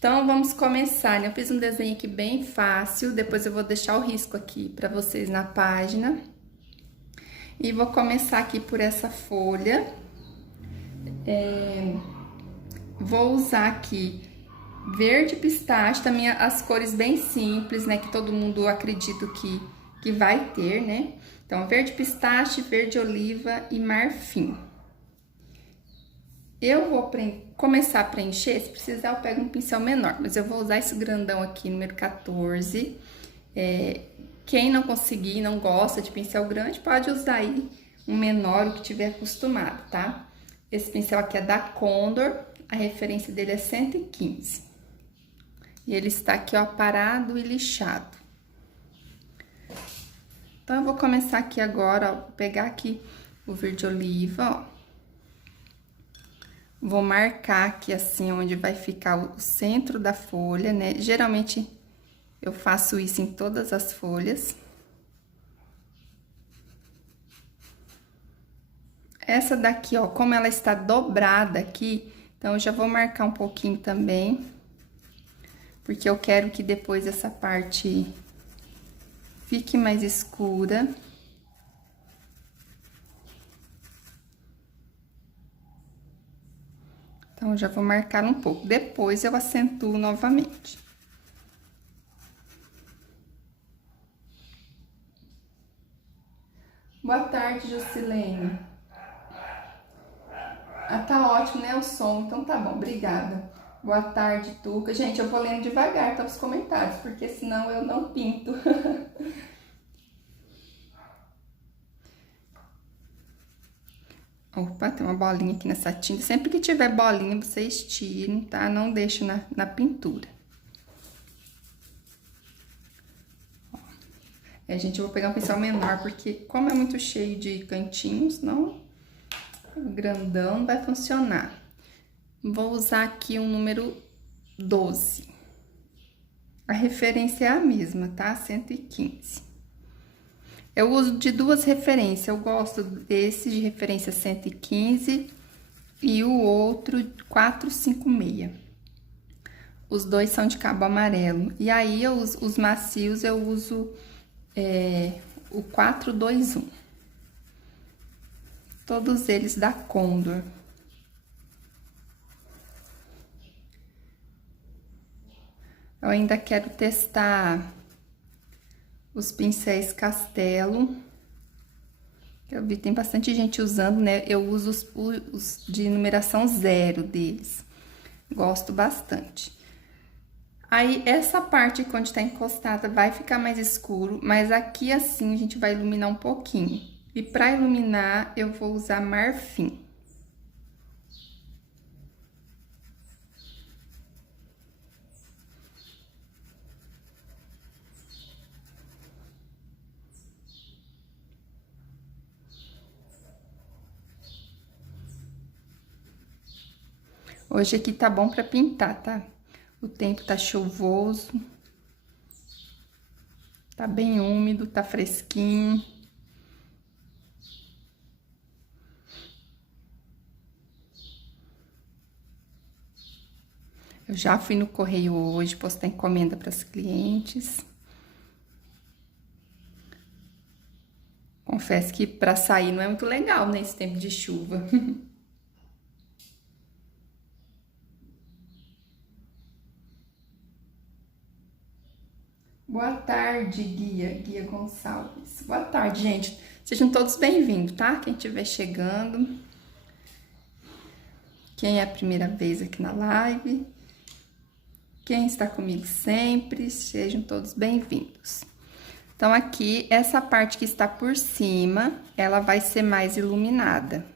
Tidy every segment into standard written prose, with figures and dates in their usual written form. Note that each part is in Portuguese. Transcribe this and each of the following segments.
Então, vamos começar, né? Eu fiz um desenho aqui bem fácil, depois eu vou deixar o risco aqui pra vocês na página. E vou começar aqui por essa folha. Vou usar aqui verde pistache, também as cores bem simples, né? Que todo mundo acredita que vai ter, né? Então, verde pistache, verde oliva e marfim. Eu vou começar a preencher, se precisar eu pego um pincel menor, mas eu vou usar esse grandão aqui, número 14. Quem não conseguir, não gosta de pincel grande, pode usar aí um menor, o que tiver acostumado, tá? Esse pincel aqui é da Condor, a referência dele é 115. E ele está aqui, ó, parado e lixado. Então, eu vou começar aqui agora, ó, pegar aqui o verde oliva, ó. Vou marcar aqui assim, onde vai ficar o centro da folha, né? Geralmente, eu faço isso em todas as folhas. Essa daqui, ó, como ela está dobrada aqui, então eu já vou marcar um pouquinho também. Porque eu quero que depois essa parte fique mais escura. Então, eu já vou marcar um pouco. Depois, eu acentuo novamente. Boa tarde, Jusilene. Ah, tá ótimo, né, o som? Então, tá bom, obrigada. Boa tarde, Tuca. Gente, eu vou lendo devagar, tá, os comentários, porque senão eu não pinto. Opa, tem uma bolinha aqui nessa tinta. Sempre que tiver bolinha, vocês tirem, tá? Não deixe na pintura. Ó. Gente, eu vou pegar um pincel menor, porque como é muito cheio de cantinhos, não... O grandão não vai funcionar. Vou usar aqui o número 12. A referência é a mesma, tá? 115. Eu uso de duas referências, eu gosto desse de referência 115 e o outro 456. Os dois são de cabo amarelo. E aí, os macios eu uso o 421. Todos eles da Condor. Eu ainda quero testar os pincéis Castelo. Eu vi, tem bastante gente usando, né? Eu uso os de numeração 0 deles. Gosto bastante. Aí, essa parte que onde tá encostada vai ficar mais escuro, mas aqui assim a gente vai iluminar um pouquinho. E pra iluminar, eu vou usar marfim. Hoje aqui tá bom pra pintar, tá? O tempo tá chuvoso. Tá bem úmido, tá fresquinho. Eu já fui no correio hoje postar encomenda para as clientes. Confesso que para sair não é muito legal nesse tempo de chuva. Boa tarde, Guia Gonçalves. Boa tarde, gente. Sejam todos bem-vindos, tá? Quem estiver chegando. Quem é a primeira vez aqui na live. Quem está comigo sempre, sejam todos bem-vindos. Então, aqui, essa parte que está por cima, ela vai ser mais iluminada.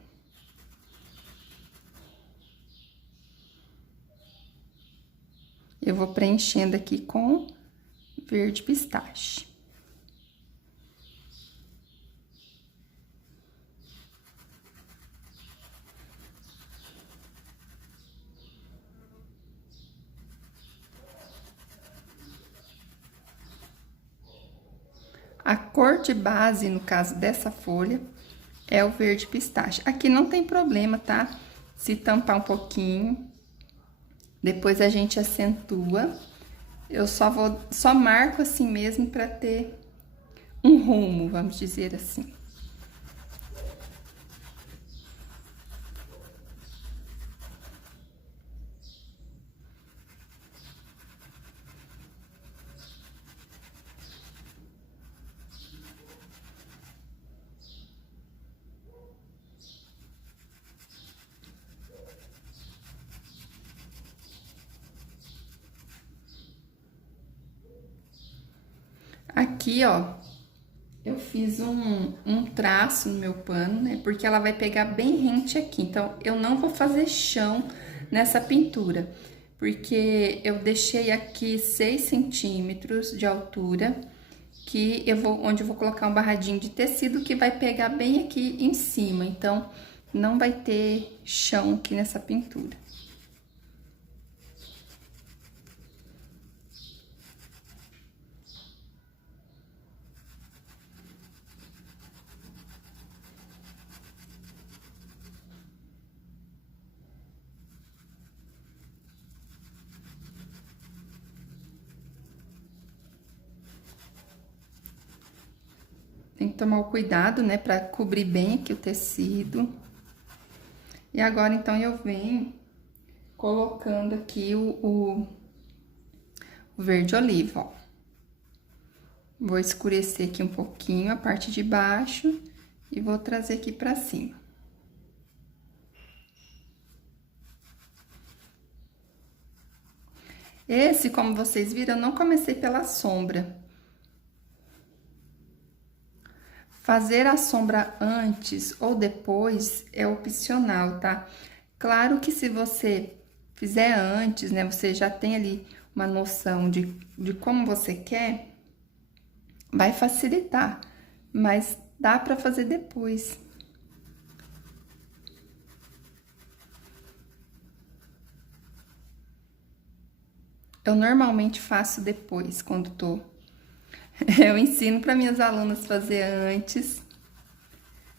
Eu vou preenchendo aqui com verde pistache. A cor de base, no caso dessa folha, é o verde pistache. Aqui não tem problema, tá? Se tampar um pouquinho, Depois a gente acentua. Eu só marco assim mesmo para ter um rumo, vamos dizer assim. Aqui, ó, eu fiz um traço no meu pano, né? Porque ela vai pegar bem rente aqui. Então, eu não vou fazer chão nessa pintura. Porque eu deixei aqui 6 centímetros de altura, onde eu vou colocar um barradinho de tecido que vai pegar bem aqui em cima. Então, não vai ter chão aqui nessa pintura. Tem que tomar o cuidado, né, pra cobrir bem aqui o tecido. E agora, então, eu venho colocando aqui o verde oliva, ó. Vou escurecer aqui um pouquinho a parte de baixo e vou trazer aqui pra cima. Esse, como vocês viram, eu não comecei pela sombra. Fazer a sombra antes ou depois é opcional, tá? Claro que se você fizer antes, né, você já tem ali uma noção de como você quer, vai facilitar, mas dá pra fazer depois. Eu normalmente faço depois, quando tô... Eu ensino para minhas alunas fazer antes,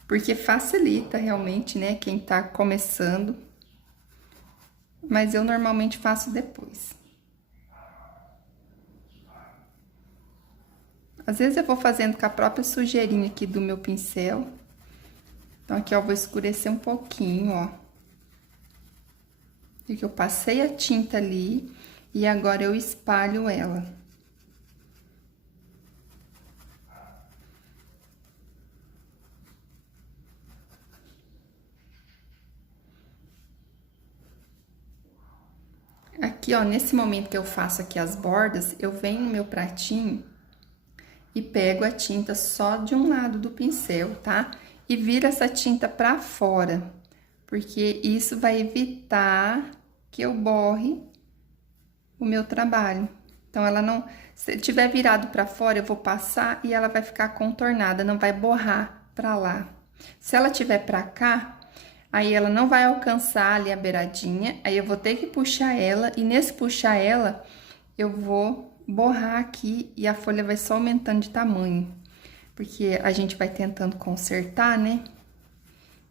porque facilita realmente, né, quem tá começando. Mas eu normalmente faço depois. Às vezes eu vou fazendo com a própria sujeirinha aqui do meu pincel. Então, aqui, ó, eu vou escurecer um pouquinho, ó. Porque eu passei a tinta ali e agora eu espalho ela. Aqui, ó, nesse momento que eu faço aqui as bordas, eu venho no meu pratinho e pego a tinta só de um lado do pincel, tá? E viro essa tinta pra fora, porque isso vai evitar que eu borre o meu trabalho. Então, ela não... Se tiver virado pra fora, eu vou passar e ela vai ficar contornada, não vai borrar pra lá. Se ela tiver pra cá, aí ela não vai alcançar ali a beiradinha, aí eu vou ter que puxar ela, e nesse puxar ela, eu vou borrar aqui e a folha vai só aumentando de tamanho. Porque a gente vai tentando consertar, né?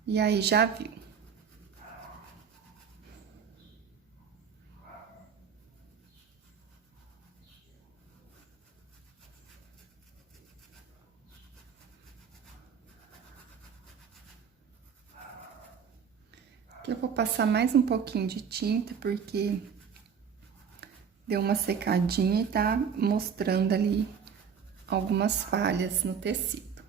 E aí, já viu. Aqui eu vou passar mais um pouquinho de tinta, porque deu uma secadinha e tá mostrando ali algumas falhas no tecido.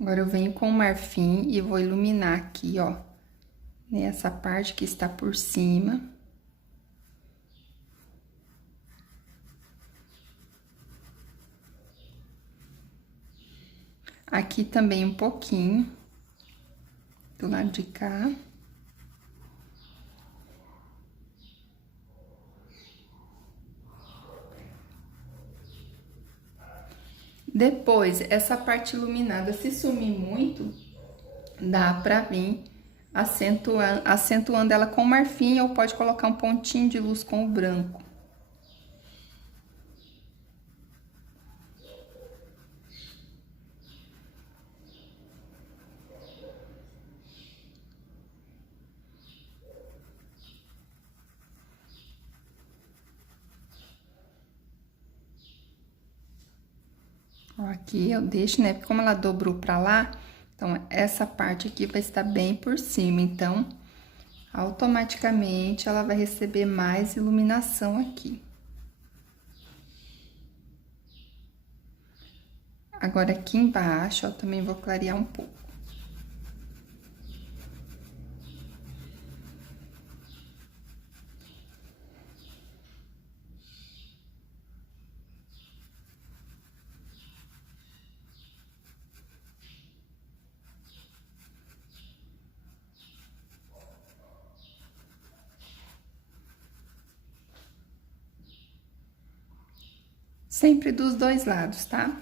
Agora, eu venho com o marfim e vou iluminar aqui, ó, nessa parte que está por cima. Aqui também um pouquinho, do lado de cá. Depois, essa parte iluminada, se sumir muito, dá pra vir acentuando ela com marfim, ou pode colocar um pontinho de luz com o branco. aqui eu deixo, né? Porque como ela dobrou pra lá, então essa parte aqui vai estar bem por cima. Então, automaticamente ela vai receber mais iluminação aqui. Agora, aqui embaixo, eu também vou clarear um pouco. Sempre dos dois lados, tá?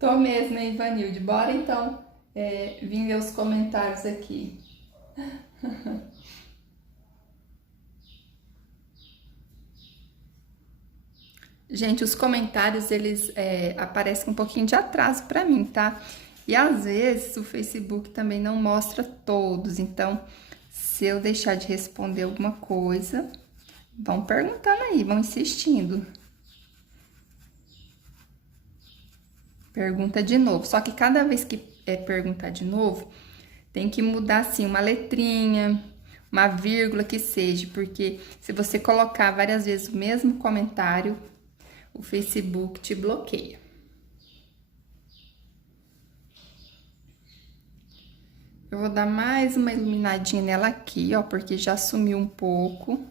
Tô mesmo, hein, Ivanilde? Bora então vir ver os comentários aqui. Gente, os comentários, eles aparecem com um pouquinho de atraso pra mim, tá? E às vezes o Facebook também não mostra todos, então se eu deixar de responder alguma coisa, vão perguntando aí, vão insistindo. Pergunta de novo, só que cada vez que perguntar de novo, tem que mudar assim uma letrinha, uma vírgula que seja, porque se você colocar várias vezes o mesmo comentário, o Facebook te bloqueia. Eu vou dar mais uma iluminadinha nela aqui, ó, porque já sumiu um pouco.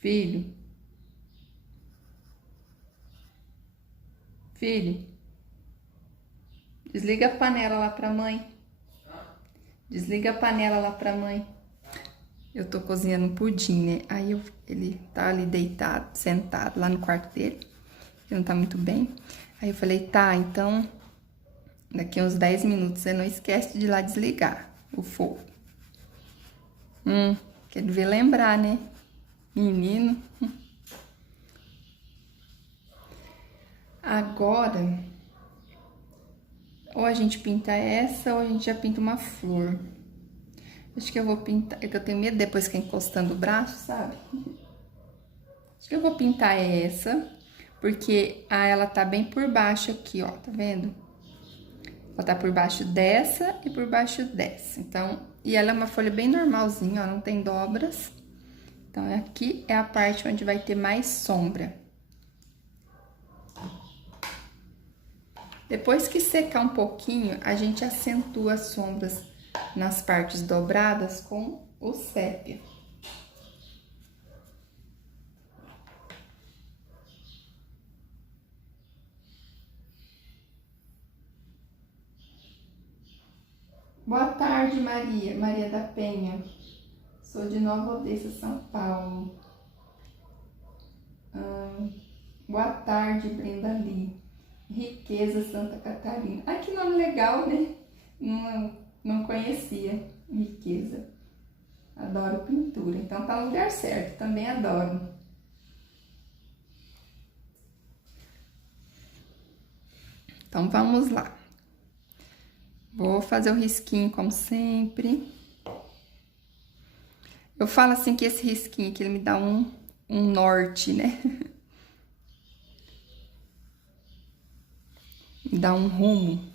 Filho. Filho. Desliga a panela lá pra mãe. Desliga a panela lá pra mãe. Eu tô cozinhando um pudim, né? Aí ele tá ali deitado, sentado lá no quarto dele. Ele não tá muito bem. Aí eu falei, tá, então daqui uns 10 minutos você não esquece de ir lá desligar o fogo. Quer ver lembrar, né? Menino. Agora, ou a gente pinta essa, ou a gente já pinta uma flor. Acho que eu vou pintar, é que eu tenho medo depois que encostando o braço, sabe? Acho que eu vou pintar essa, porque ela tá bem por baixo aqui, ó, tá vendo? Ela tá por baixo dessa e por baixo dessa. Então, e ela é uma folha bem normalzinha, ó, não tem dobras. Então, aqui é a parte onde vai ter mais sombra. Depois que secar um pouquinho, a gente acentua as sombras nas partes dobradas com o sépia. Boa tarde, Maria. Maria da Penha. Sou de Nova Odessa, São Paulo. Boa tarde, Brenda Lee. Riqueza, Santa Catarina. Ai, que nome legal, né? Não conhecia. Riqueza. Adoro pintura. Então tá no lugar certo. Também adoro. Então vamos lá. Vou fazer o risquinho como sempre. Eu falo assim que esse risquinho aqui ele me dá um norte, né? Me dá um rumo.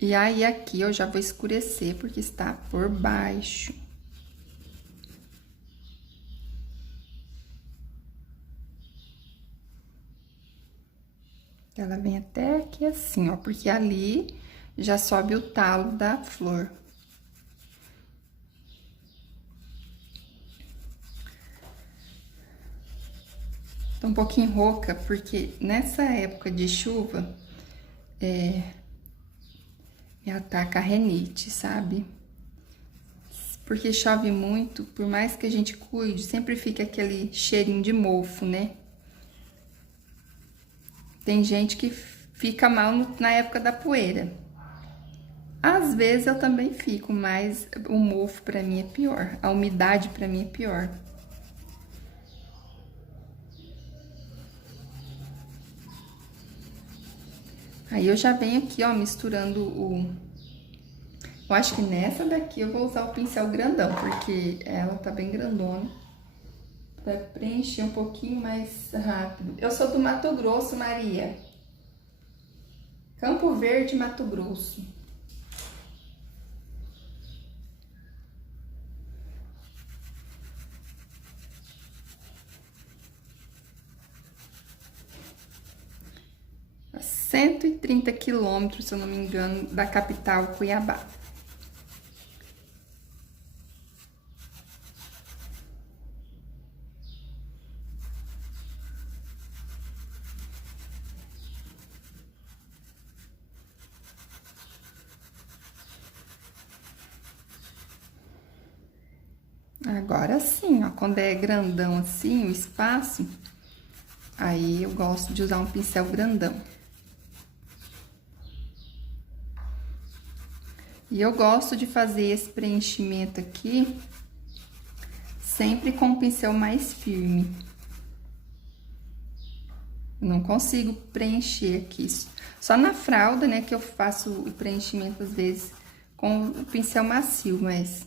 E aí, aqui eu já vou escurecer, porque está por baixo. Ela vem até aqui assim, ó, porque ali já sobe o talo da flor. Tô um pouquinho rouca, porque nessa época de chuva, me ataca a renite, sabe? Porque chove muito, por mais que a gente cuide, sempre fica aquele cheirinho de mofo, né? Tem gente que fica mal na época da poeira. Às vezes eu também fico, mas o mofo pra mim é pior. A umidade pra mim é pior. Aí eu já venho aqui, ó, misturando o... Eu acho que nessa daqui eu vou usar o pincel grandão, porque ela tá bem grandona. Pra preencher um pouquinho mais rápido. Eu sou do Mato Grosso, Maria. Campo Verde, Mato Grosso. A 130 quilômetros, se eu não me engano, da capital, Cuiabá. Agora sim, ó, quando é grandão assim, o espaço, aí eu gosto de usar um pincel grandão. E eu gosto de fazer esse preenchimento aqui sempre com o pincel mais firme. Eu não consigo preencher aqui, só na fralda, né, que eu faço o preenchimento às vezes com o pincel macio, mas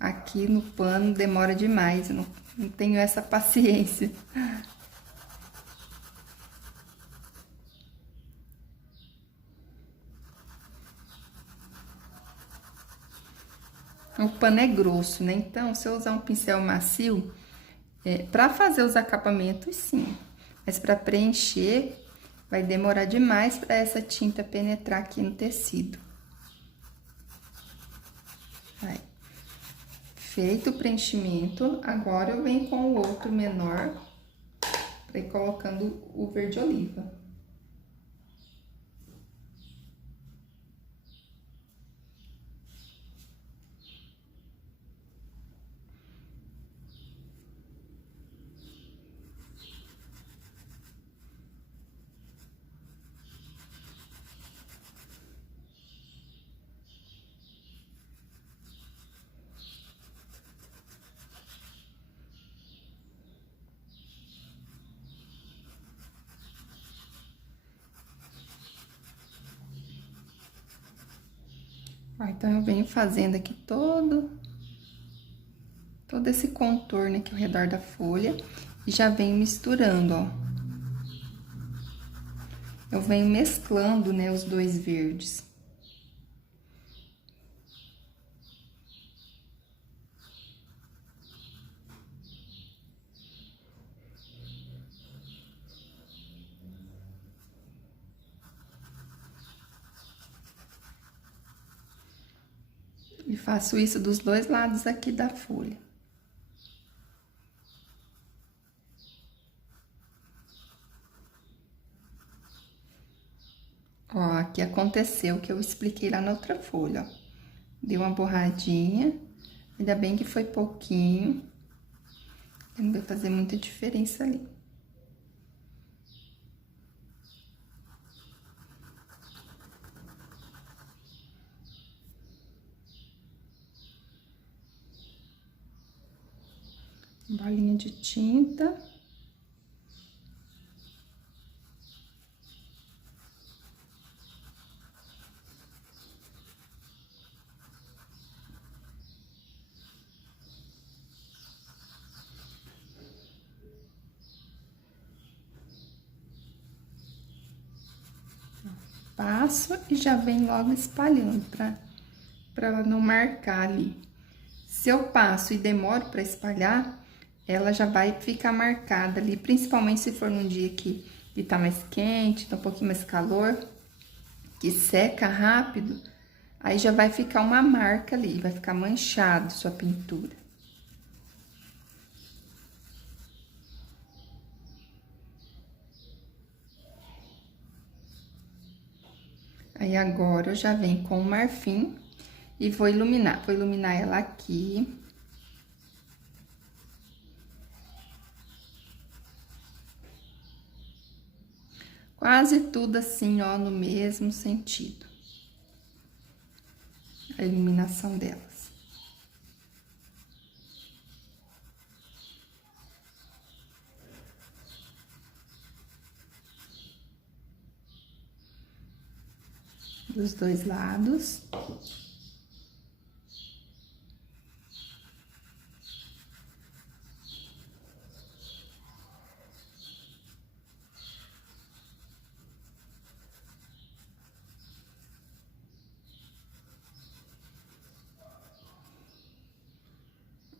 aqui no pano demora demais, eu não tenho essa paciência. O pano é grosso, né? Então, se eu usar um pincel macio, para fazer os acabamentos, sim. Mas para preencher, vai demorar demais para essa tinta penetrar aqui no tecido. Aí. Feito o preenchimento, agora eu venho com o outro menor, para ir colocando o verde oliva. Então, eu venho fazendo aqui todo esse contorno aqui ao redor da folha e já venho misturando, ó. Eu venho mesclando, né, os dois verdes. E faço isso dos dois lados aqui da folha. Ó, aqui aconteceu o que eu expliquei lá na outra folha, ó. Deu uma borradinha, ainda bem que foi pouquinho. Não vai fazer muita diferença ali. Bolinha de tinta. Passo e já vem logo espalhando para ela não marcar ali. Se eu passo e demoro para espalhar, ela já vai ficar marcada ali, principalmente se for num dia que que tá mais quente, tá um pouquinho mais calor, que seca rápido, aí já vai ficar uma marca ali, vai ficar manchado sua pintura. Aí agora eu já venho com o marfim e vou iluminar ela aqui. Quase tudo assim, ó, no mesmo sentido. A iluminação delas. Dos dois lados.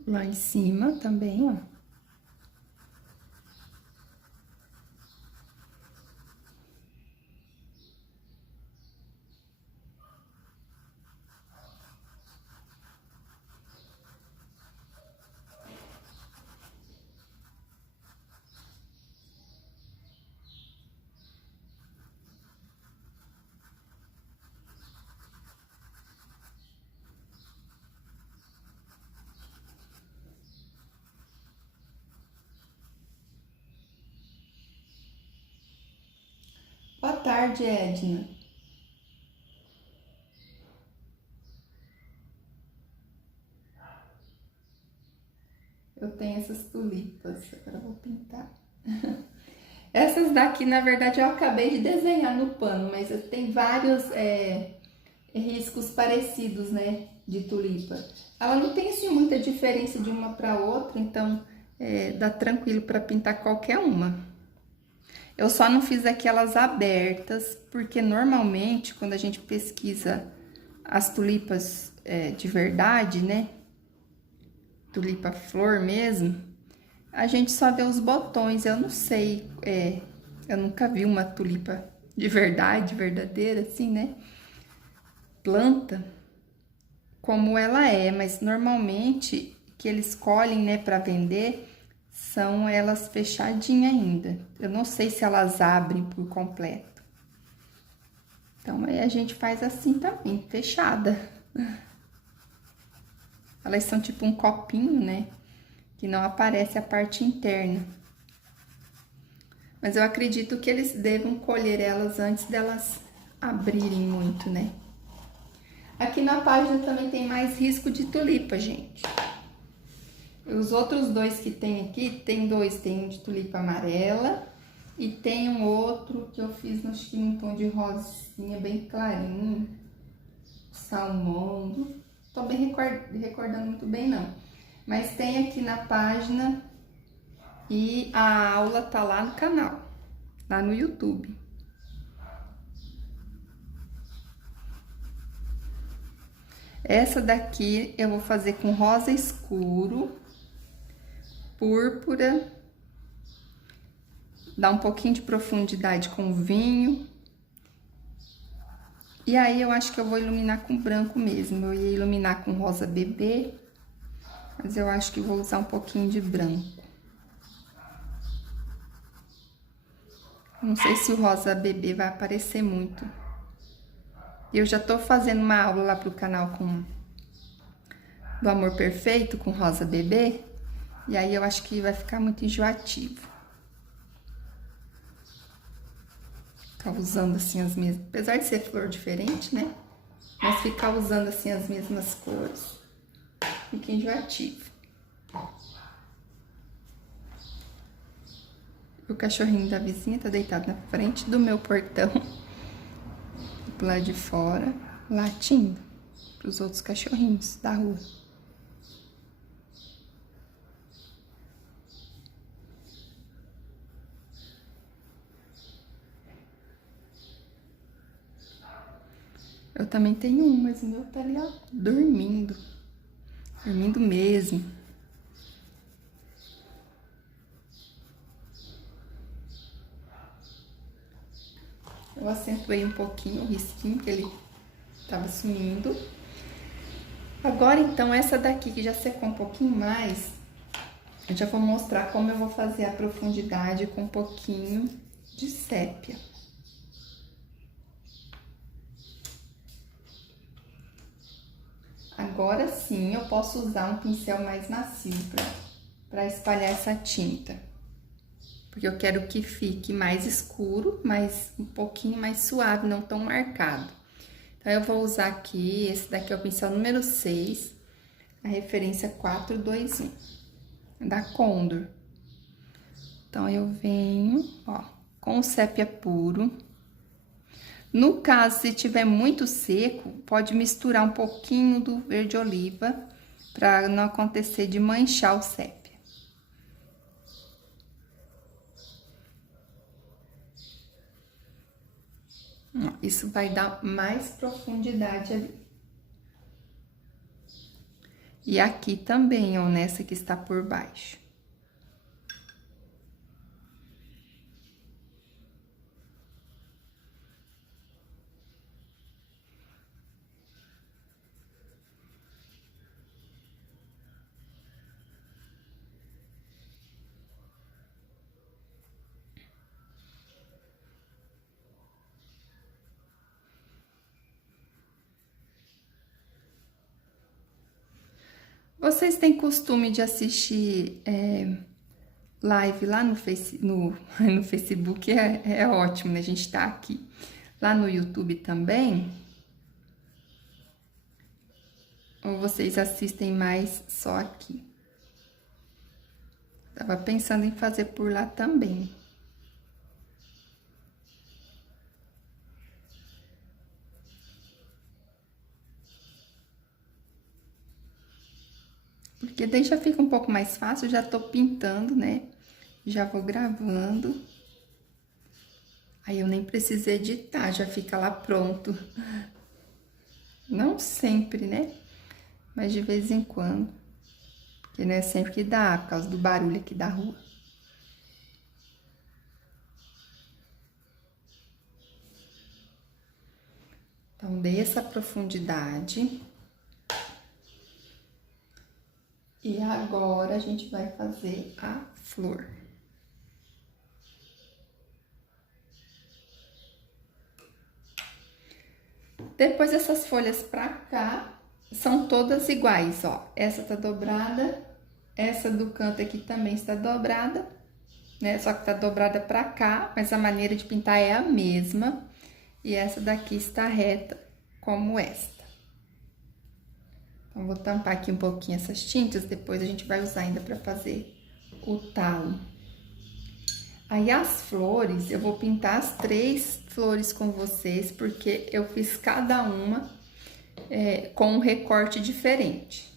Lá em cima também, ó. Boa tarde, Edna. Eu tenho essas tulipas, agora eu vou pintar. Essas daqui, na verdade, eu acabei de desenhar no pano, mas tem vários riscos parecidos, né, de tulipa. Ela não tem, assim, muita diferença de uma para outra, então dá tranquilo para pintar qualquer uma. Eu só não fiz aquelas abertas, porque normalmente, quando a gente pesquisa as tulipas de verdade, né, tulipa flor mesmo, a gente só vê os botões. Eu não sei, eu nunca vi uma tulipa de verdade, verdadeira, assim, né, planta, como ela é, mas normalmente que eles colhem, né, para vender, são elas fechadinhas ainda. Eu não sei se elas abrem por completo. Então, aí a gente faz assim também, fechada. Elas são tipo um copinho, né, que não aparece a parte interna. Mas eu acredito que eles devam colher elas antes delas abrirem muito, né. Aqui na página também tem mais risco de tulipa, gente. Os outros dois que tem aqui, tem um de tulipa amarela e tem um outro que eu fiz, acho que num tom de rosinha bem clarinho, salmão, não tô bem recordando muito bem não. Mas tem aqui na página e a aula tá lá no canal, lá no YouTube. Essa daqui eu vou fazer com rosa escuro, púrpura, dá um pouquinho de profundidade com vinho. E aí eu acho que eu vou iluminar com branco mesmo. Eu ia iluminar com rosa bebê, mas eu acho que vou usar um pouquinho de branco. Não sei se o rosa bebê vai aparecer muito. Eu já tô fazendo uma aula lá pro canal do Amor Perfeito com rosa bebê, e aí eu acho que vai ficar muito enjoativo. Ficar usando assim as mesmas, apesar de ser flor diferente, né? Mas ficar usando assim as mesmas cores, fica enjoativo. O cachorrinho da vizinha tá deitado na frente do meu portão, pro lado de fora, latindo pros outros cachorrinhos da rua. Eu também tenho um, mas o meu tá ali, ó, dormindo. Dormindo mesmo. Eu acentuei um pouquinho o risquinho que ele tava sumindo. Agora, então, essa daqui que já secou um pouquinho mais, eu já vou mostrar como eu vou fazer a profundidade com um pouquinho de sépia. Agora sim, eu posso usar um pincel mais macio para espalhar essa tinta. Porque eu quero que fique mais escuro, mas um pouquinho mais suave, não tão marcado. Então, eu vou usar aqui, esse daqui é o pincel número 6, a referência 421, da Condor. Então, eu venho, ó, com o sépia puro. No caso, se tiver muito seco, pode misturar um pouquinho do verde oliva, para não acontecer de manchar o sépia. Isso vai dar mais profundidade ali. E aqui também, ó, nessa que está por baixo. Vocês têm costume de assistir live lá no Facebook? É ótimo, né? A gente tá aqui. Lá no YouTube também? Ou vocês assistem mais só aqui? Tava pensando em fazer por lá também. Porque daí já fica um pouco mais fácil, já tô pintando, né? Já vou gravando. Aí eu nem preciso editar, já fica lá pronto. Não sempre, né? Mas de vez em quando. Porque não é sempre que dá, por causa do barulho aqui da rua. Então, dei essa profundidade. E agora, a gente vai fazer a flor. Depois, essas folhas pra cá, são todas iguais, ó. Essa tá dobrada, essa do canto aqui também está dobrada, né? Só que tá dobrada pra cá, mas a maneira de pintar é a mesma. E essa daqui está reta, como esta. Então, vou tampar aqui um pouquinho essas tintas, depois a gente vai usar ainda pra fazer o talo. Aí, as flores, eu vou pintar as 3 flores com vocês, porque eu fiz cada uma com um recorte diferente.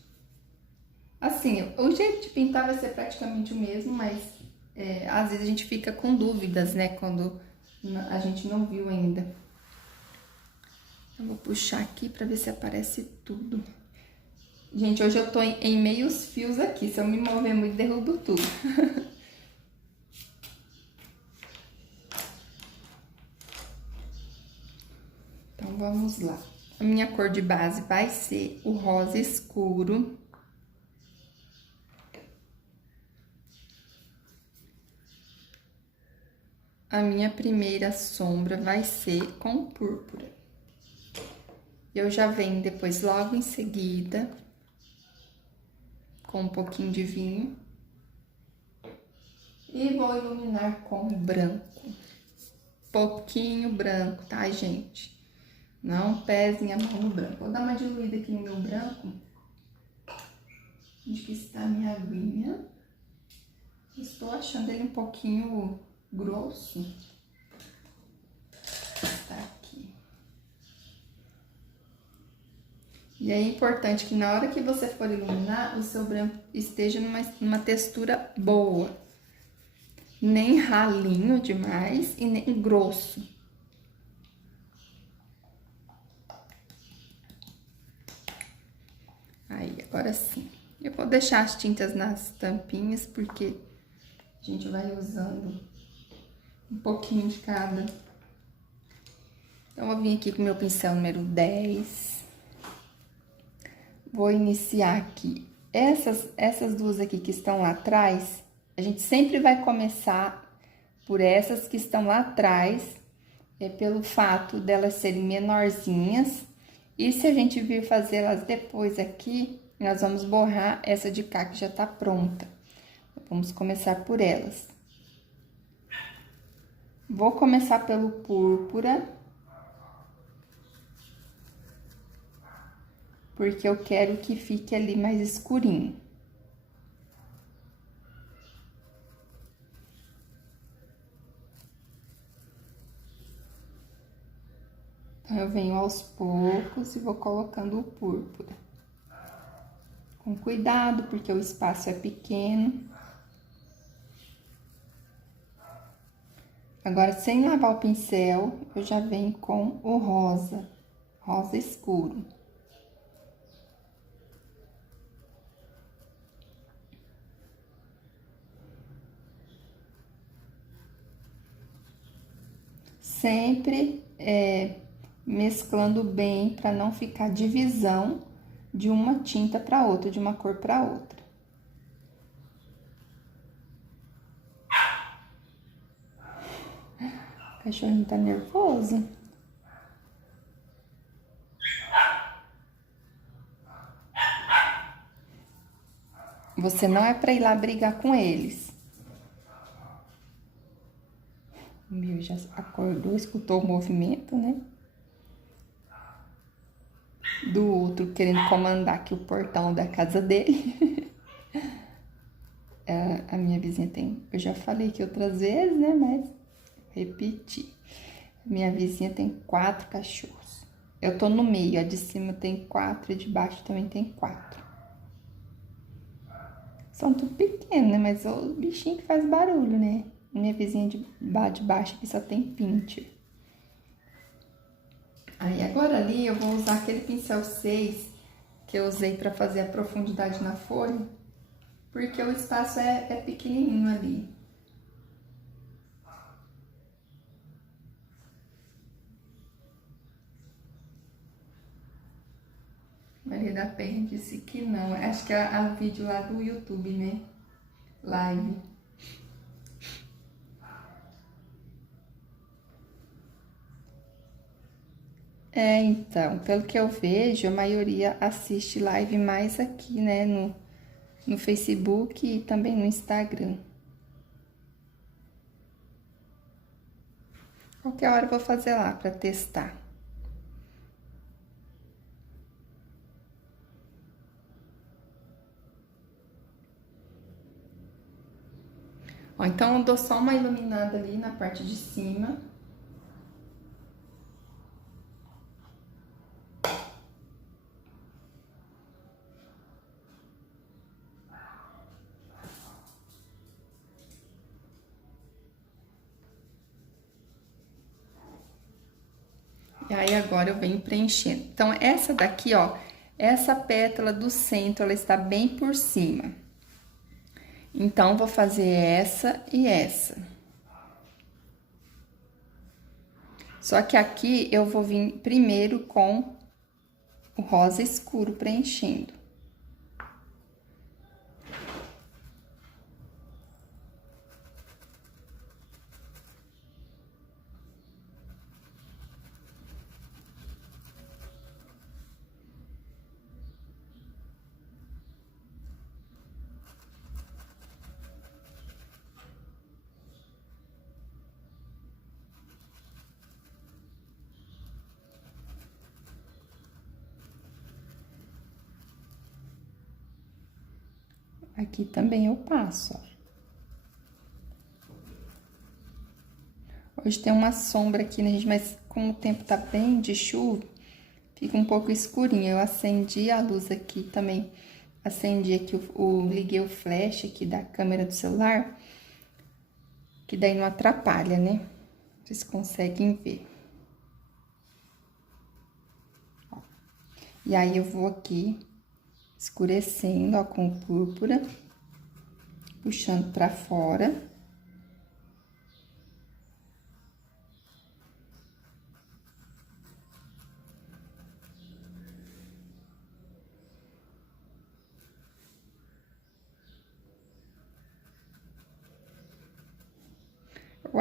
Assim, o jeito de pintar vai ser praticamente o mesmo, mas às vezes a gente fica com dúvidas, né, quando a gente não viu ainda. Eu vou puxar aqui pra ver se aparece tudo. Gente, hoje eu tô em meios fios aqui, se eu me mover muito, derrubo tudo. Então, vamos lá. A minha cor de base vai ser o rosa escuro. A minha primeira sombra vai ser com púrpura. Eu já venho depois, logo em seguida, com um pouquinho de vinho. E vou iluminar com branco. Pouquinho branco, tá, gente? Não pesem a mão no branco. Vou dar uma diluída aqui no meu branco. Onde que está a minha aguinha? Estou achando ele um pouquinho grosso. Tá aqui. E é importante que na hora que você for iluminar, o seu branco esteja numa textura boa. Nem ralinho demais e nem grosso. Aí, agora sim. Eu vou deixar as tintas nas tampinhas, porque a gente vai usando um pouquinho de cada Então, eu vou vir aqui com o meu pincel número 10. Vou iniciar aqui. Essas duas aqui que estão lá atrás, a gente sempre vai começar por essas que estão lá atrás, pelo fato delas serem menorzinhas. E se a gente vir fazê-las depois aqui, nós vamos borrar essa de cá que já tá pronta. Vamos começar por elas. Vou começar pelo púrpura, porque eu quero que fique ali mais escurinho. Então, eu venho aos poucos e vou colocando o púrpura. Com cuidado, porque o espaço é pequeno. Agora, sem lavar o pincel, eu já venho com o rosa, rosa escuro. Sempre mesclando bem para não ficar divisão de uma tinta para outra, de uma cor para outra. O cachorrinho tá nervoso. Você não é para ir lá brigar com eles. O meu já acordou, escutou o movimento, né? Do outro querendo comandar aqui o portão da casa dele. A minha vizinha tem... Eu já falei aqui outras vezes, né? Mas repetir. Minha vizinha tem 4 cachorros. Eu tô no meio, a de cima tem 4 e de baixo também tem 4. São tudo pequenos, né? Mas o bichinho que faz barulho, né? Minha vizinha de baixo aqui só tem pincher. Aí, agora ali eu vou usar aquele pincel 6 que eu usei pra fazer a profundidade na folha, porque o espaço é pequenininho ali. Maria da Penha disse que não. Acho que é o vídeo lá do YouTube, né? Live. Então, pelo que eu vejo, a maioria assiste live mais aqui, né? No Facebook e também no Instagram. Qualquer hora eu vou fazer lá pra testar. Ó, então, eu dou só uma iluminada ali na parte de cima. E aí, agora eu venho preenchendo. Então, essa daqui, ó, essa pétala do centro, ela está bem por cima. Então, vou fazer essa e essa. Só que aqui eu vou vir primeiro com o rosa escuro preenchendo. Aqui também eu passo, ó. Hoje tem uma sombra aqui, né, gente? Mas como o tempo tá bem de chuva, fica um pouco escurinho. Eu acendi a luz aqui também. Acendi aqui, liguei o flash aqui da câmera do celular, que daí não atrapalha, né? Vocês conseguem ver. Ó. E aí, eu vou aqui escurecendo, ó, com púrpura, puxando pra fora. .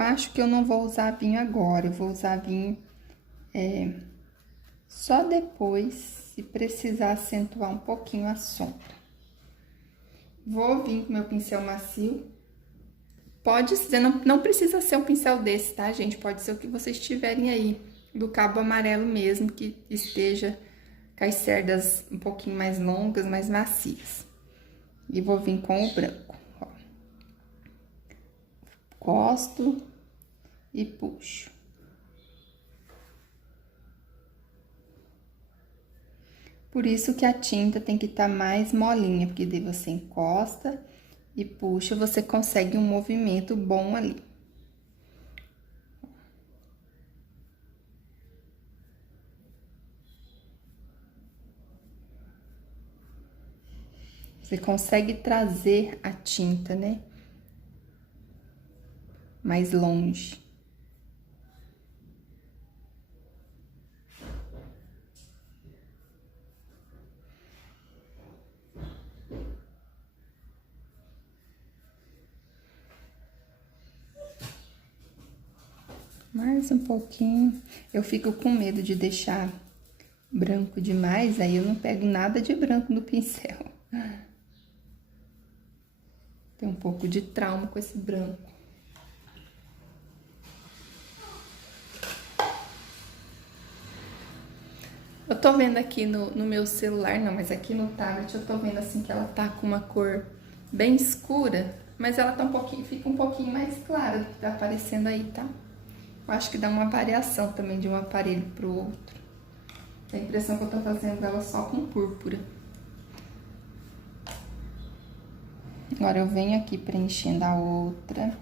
acho que eu não vou usar vinho agora, eu vou usar vinho só depois, se precisar acentuar um pouquinho a sombra. Vou vir com meu pincel macio. Pode ser, não precisa ser um pincel desse, tá, gente? Pode ser o que vocês tiverem aí, do cabo amarelo mesmo, que esteja com as cerdas um pouquinho mais longas, mais macias. E vou vir com o branco, ó. Encosto e puxo. Por isso que a tinta tem que estar mais molinha, porque daí você encosta e puxa, você consegue um movimento bom ali. Você consegue trazer a tinta, né? Mais longe. Mais um pouquinho. Eu fico com medo de deixar branco demais, aí eu não pego nada de branco no pincel. Tem um pouco de trauma com esse branco. Eu tô vendo aqui no meu celular, não, mas aqui no tablet eu tô vendo assim que ela tá com uma cor bem escura, mas ela tá fica um pouquinho mais clara do que tá aparecendo aí, tá? Eu acho que dá uma variação também de um aparelho pro outro. A impressão que eu tô fazendo ela só com púrpura. Agora eu venho aqui preenchendo a outra.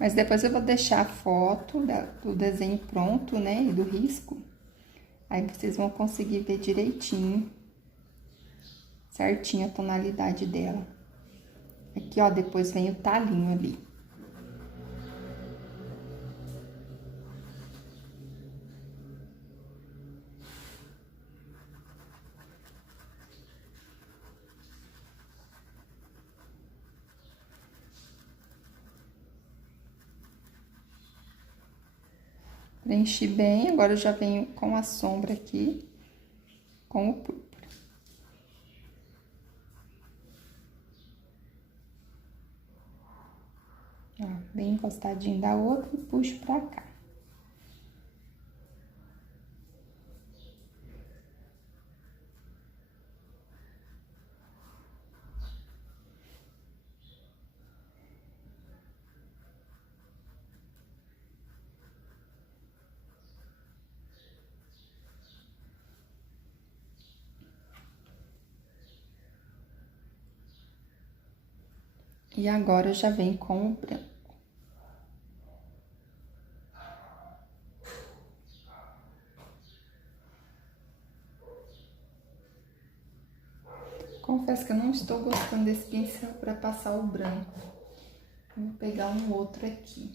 Mas depois eu vou deixar a foto do desenho pronto, né, e do risco. Aí vocês vão conseguir ver direitinho, certinho a tonalidade dela. Aqui, ó, depois vem o talinho ali. Preenchi bem, agora eu já venho com a sombra aqui, com o púrpura. Ó, bem encostadinho da outra e puxo pra cá. E agora eu já venho com o branco. Confesso que eu não estou gostando desse pincel para passar o branco. Vou pegar um outro aqui.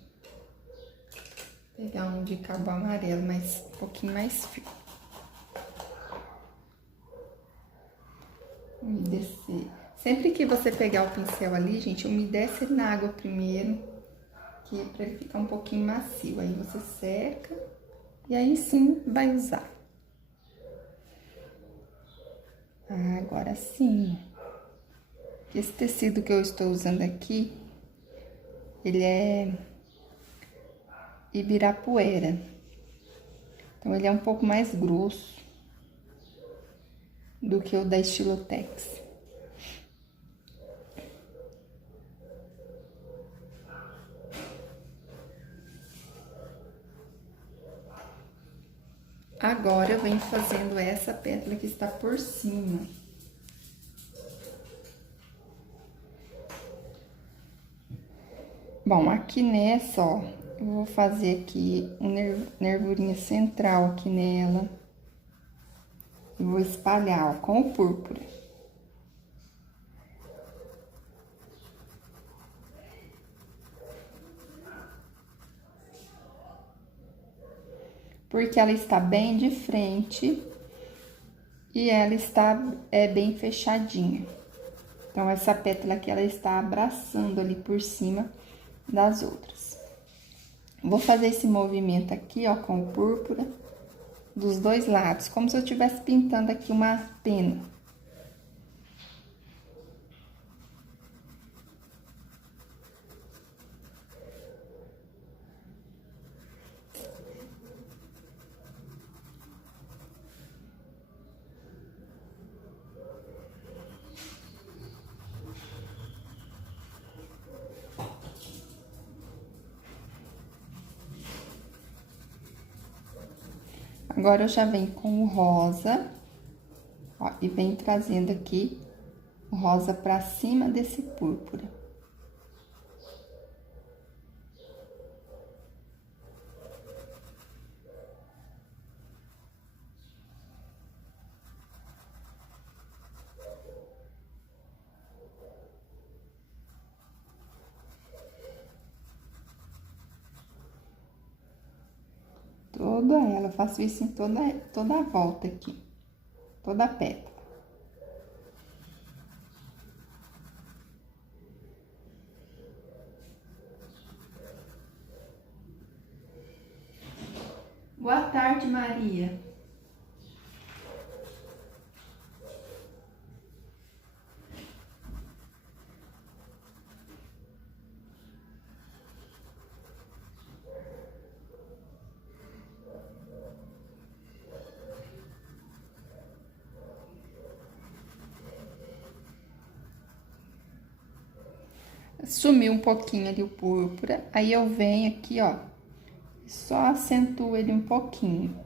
Vou pegar um de cabo amarelo, mas um pouquinho mais frio. Umedecer. Sempre que você pegar o pincel ali, gente, umedece ele na água primeiro, que é pra ele ficar um pouquinho macio. Aí você seca e aí sim vai usar. Agora sim. Esse tecido que eu estou usando aqui, ele é Ibirapuera. Então, ele é um pouco mais grosso do que o da Estilotex. Agora, eu venho fazendo essa pétala que está por cima. Bom, aqui nessa, ó, eu vou fazer aqui uma nervurinha central aqui nela. E vou espalhar, ó, com o púrpura. porque ela está bem de frente e ela está bem fechadinha. Então, essa pétala aqui, ela está abraçando ali por cima das outras. Vou fazer esse movimento aqui, ó, com o púrpura dos dois lados, como se eu estivesse pintando aqui uma pena. Agora, eu já venho com o rosa, ó, e venho trazendo aqui o rosa pra cima desse púrpura. Toda ela, eu faço isso em toda a volta aqui, toda a pétala. Boa tarde, Maria. Sumiu um pouquinho ali o púrpura, aí eu venho aqui, ó, só acentuo ele um pouquinho.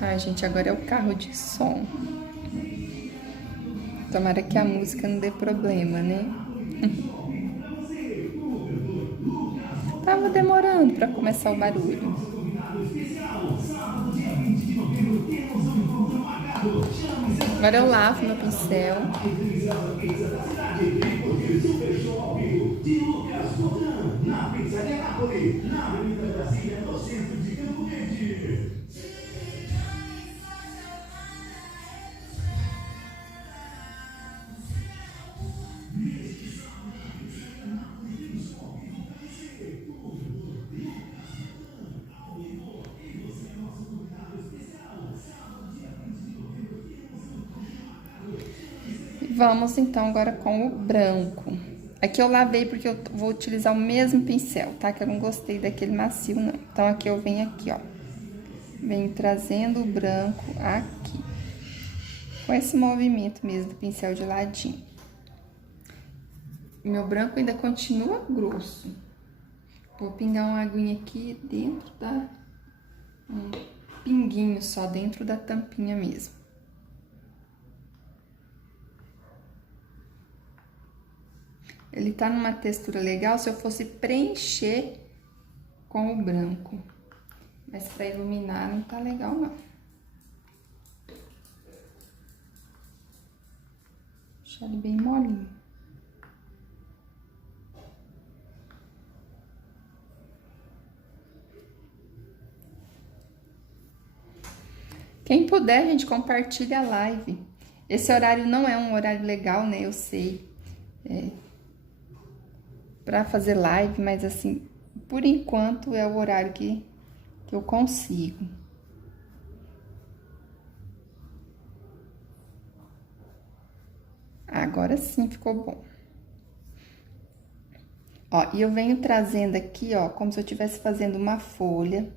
Ai, gente, agora é o carro de som. Tomara que a música não dê problema, né? Tava demorando pra começar o barulho. Agora eu lavo meu pincel. Vamos então agora com o branco. Aqui eu lavei porque eu vou utilizar o mesmo pincel, tá? Que eu não gostei daquele macio, não. Então, aqui eu venho aqui, ó. Venho trazendo o branco aqui. Com esse movimento mesmo do pincel de ladinho. Meu branco ainda continua grosso. Vou pingar uma aguinha aqui dentro da... um pinguinho só dentro da tampinha mesmo. Ele tá numa textura legal se eu fosse preencher com o branco. Mas pra iluminar não tá legal, não. Deixar ele bem molinho. Quem puder, gente, compartilha a live. Esse horário não é um horário legal, né? Eu sei. Pra fazer live, mas assim, por enquanto é o horário que eu consigo. Agora sim ficou bom. Ó, e eu venho trazendo aqui, ó, como se eu estivesse fazendo uma folha.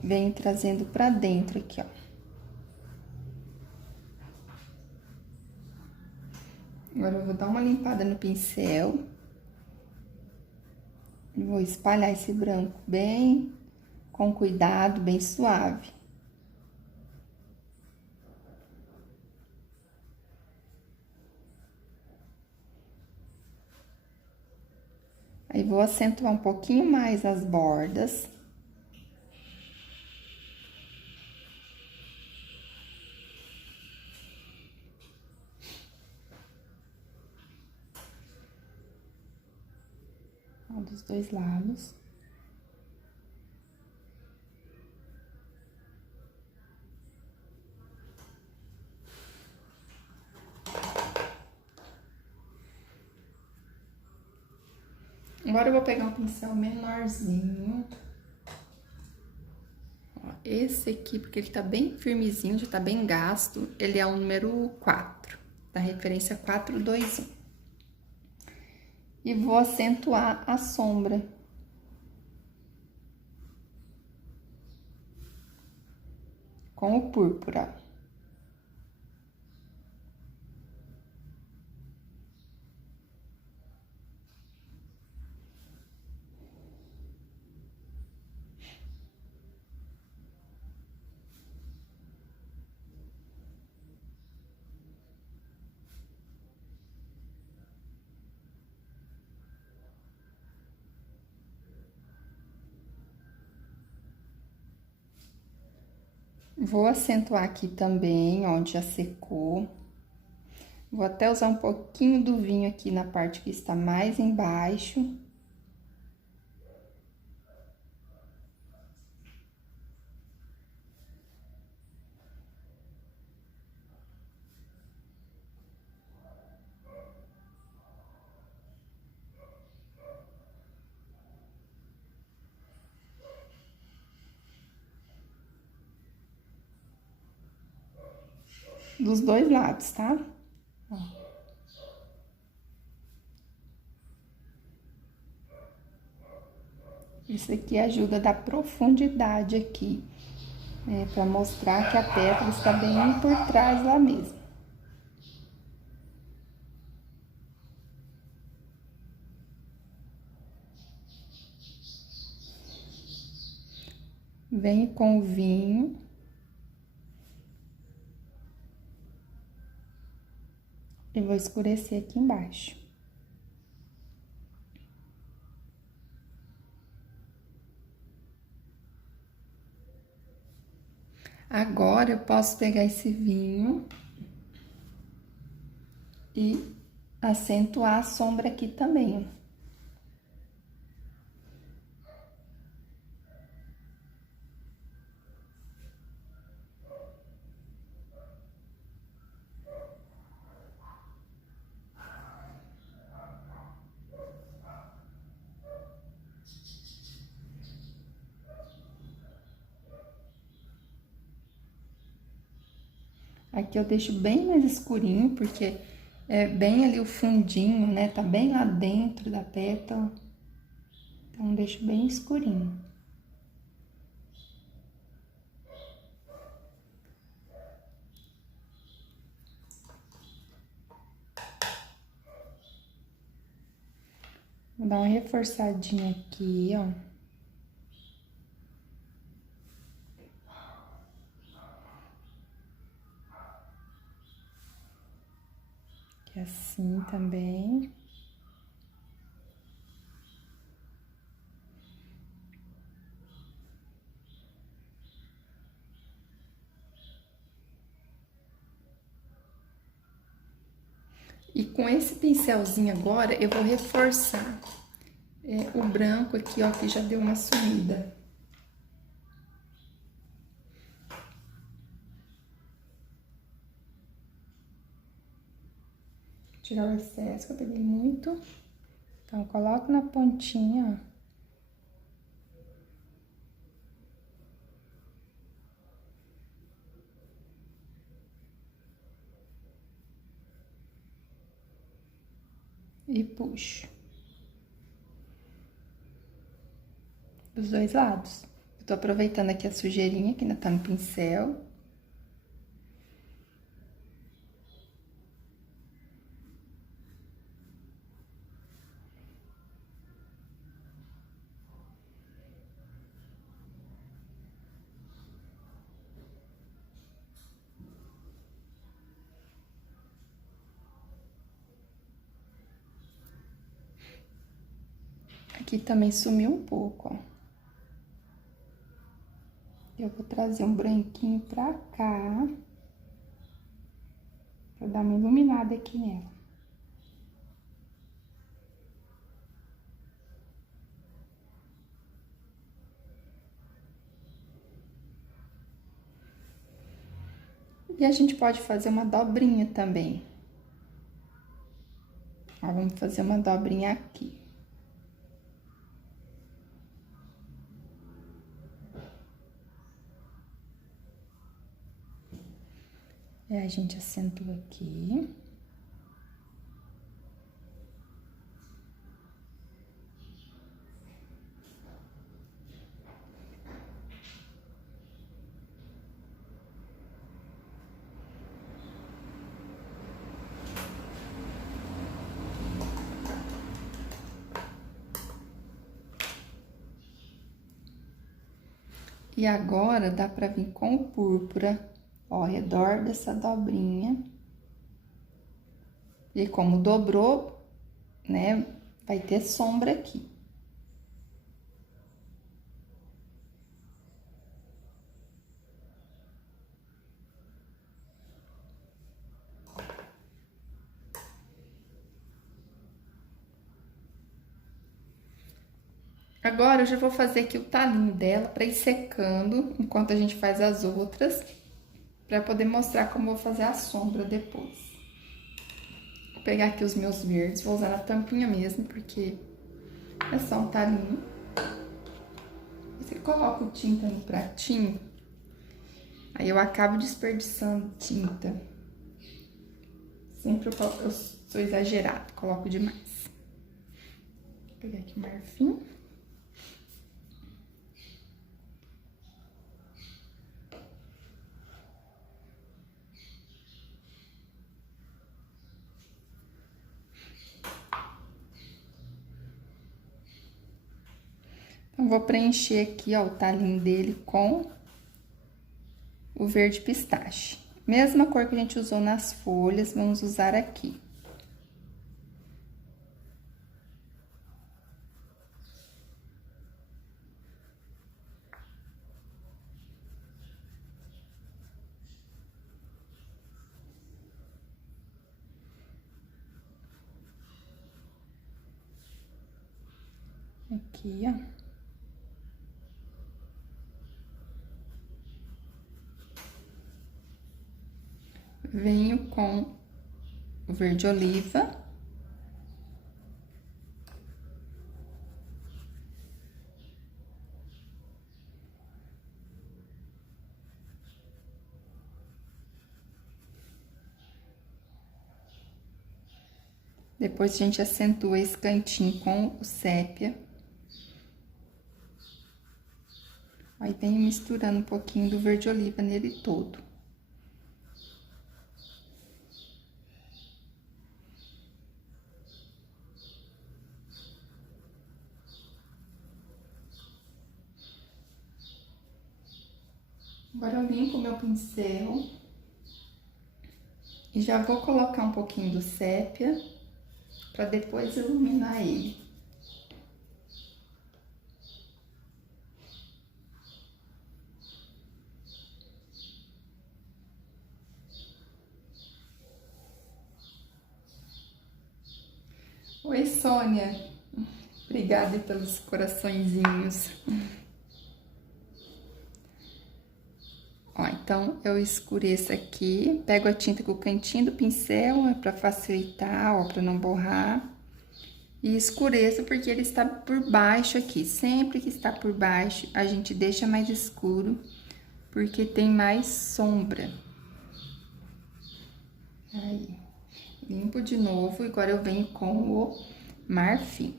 Venho trazendo pra dentro aqui, ó. Agora eu vou dar uma limpada no pincel. E vou espalhar esse branco bem com cuidado, bem suave. Aí, vou acentuar um pouquinho mais as bordas. dos dois lados. Agora eu vou pegar um pincel menorzinho. Ó, esse aqui, porque ele tá bem firmezinho, já tá bem gasto, ele é o número 4, da referência 421. E vou acentuar a sombra. Com o púrpura. Vou acentuar aqui também, onde já secou. Vou até usar um pouquinho do vinho aqui na parte que está mais embaixo. Dos dois lados, tá? Ó. Isso aqui ajuda a dar profundidade aqui, pra mostrar que a pétala está bem por trás lá mesmo. Venho com o vinho. E vou escurecer aqui embaixo. Agora, eu posso pegar esse vinho e acentuar a sombra aqui também, ó. Aqui eu deixo bem mais escurinho, porque é bem ali o fundinho, né? Tá bem lá dentro da pétala. Então, deixo bem escurinho. Vou dar uma reforçadinha aqui, ó. Aqui assim também. E com esse pincelzinho agora, eu vou reforçar o branco aqui, ó, que já deu uma sumida. Tirar o excesso, que eu peguei muito. Então, coloco na pontinha, ó. E puxo. Dos dois lados. Eu tô aproveitando aqui a sujeirinha que ainda tá no pincel. Aqui também sumiu um pouco, ó. Eu vou trazer um branquinho pra cá, pra dar uma iluminada aqui nela. E a gente pode fazer uma dobrinha também. Ó, vamos fazer uma dobrinha aqui. E a gente acentua aqui. E agora, dá pra vir com o púrpura, ó, ao redor dessa dobrinha. E como dobrou, né, vai ter sombra aqui. Agora, eu já vou fazer aqui o talinho dela pra ir secando, enquanto a gente faz as outras, pra poder mostrar como eu vou fazer a sombra depois. Vou pegar aqui os meus verdes, vou usar na tampinha mesmo, porque é só um talinho. Você coloca o tinta no pratinho, aí eu acabo desperdiçando tinta. Sempre eu sou exagerada, coloco demais. Vou pegar aqui o marfim. Então, vou preencher aqui, ó, o talinho dele com o verde pistache. Mesma cor que a gente usou nas folhas, vamos usar aqui. Aqui, ó. Venho com o verde oliva. Depois a gente acentua esse cantinho com o sépia. Aí venho misturando um pouquinho do verde oliva nele todo. Agora eu limpo o meu pincel e já vou colocar um pouquinho do sépia para depois iluminar ele. Oi, Sônia. Obrigada pelos coraçõezinhos. Ó, então, eu escureço aqui, pego a tinta com o cantinho do pincel, pra facilitar, ó, pra não borrar. E escureço porque ele está por baixo aqui. Sempre que está por baixo, a gente deixa mais escuro, porque tem mais sombra. Aí, limpo de novo, agora eu venho com o marfim.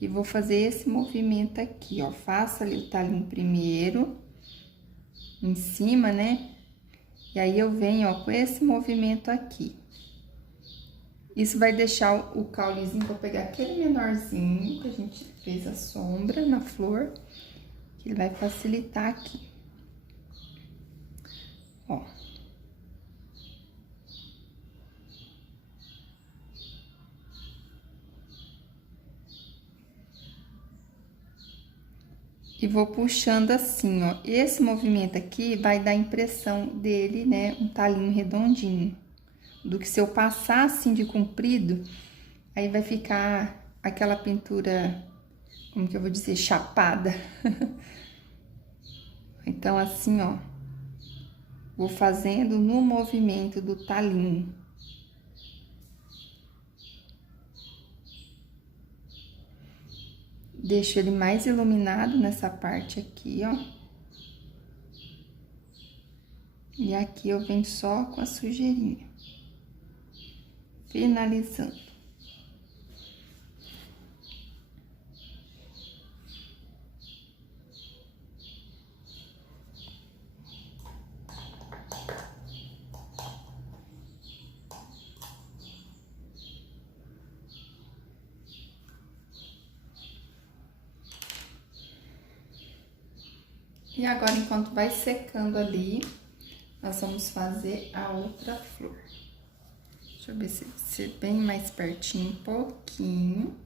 E vou fazer esse movimento aqui, ó. Faço ali o talinho primeiro, em cima, né? E aí, eu venho, ó, com esse movimento aqui. Isso vai deixar o caulezinho, vou pegar aquele menorzinho que a gente fez a sombra na flor, que ele vai facilitar aqui. Ó. E vou puxando assim, ó. Esse movimento aqui vai dar a impressão dele, né, um talinho redondinho. Do que se eu passar assim de comprido, aí vai ficar aquela pintura, como que eu vou dizer, chapada. Então, assim, ó, Vou fazendo no movimento do talinho. Deixo ele mais iluminado nessa parte aqui, ó. E aqui eu venho só com a sujeirinha. Finalizando. E agora, enquanto vai secando ali, nós vamos fazer a outra flor. Deixa eu ver se bem mais pertinho, um pouquinho.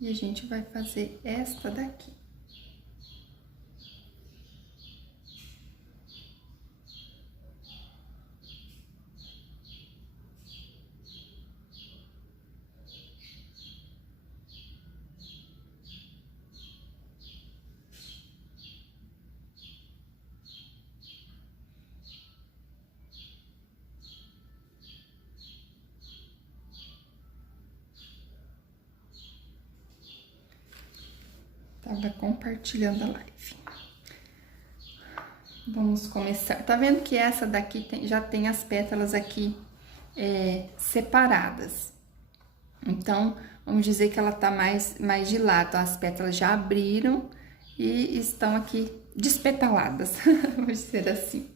E a gente vai fazer esta daqui. Tava compartilhando a live. Vamos começar. Tá vendo que essa daqui já tem as pétalas aqui separadas. Então, vamos dizer que ela tá mais de lado. Então, as pétalas já abriram e estão aqui despetaladas, vamos dizer assim.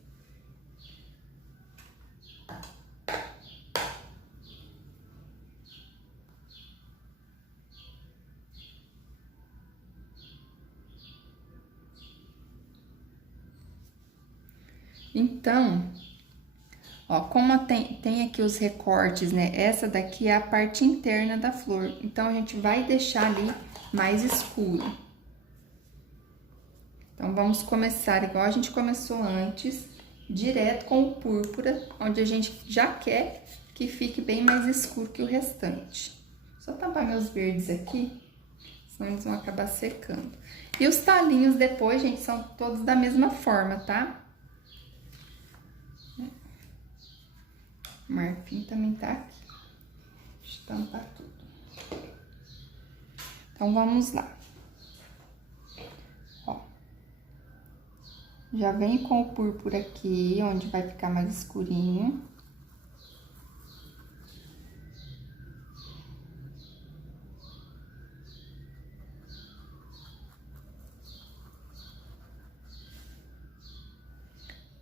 Então, ó, como tem aqui os recortes, né? Essa daqui é a parte interna da flor. Então, a gente vai deixar ali mais escuro. Então, vamos começar igual a gente começou antes, direto com o púrpura, onde a gente já quer que fique bem mais escuro que o restante. Só tampar meus verdes aqui, senão eles vão acabar secando. E os talinhos depois, gente, são todos da mesma forma, tá? O marfim também tá aqui. Deixa eu tampar tudo. Então, vamos lá. Ó. Já vem com o púrpura aqui, onde vai ficar mais escurinho.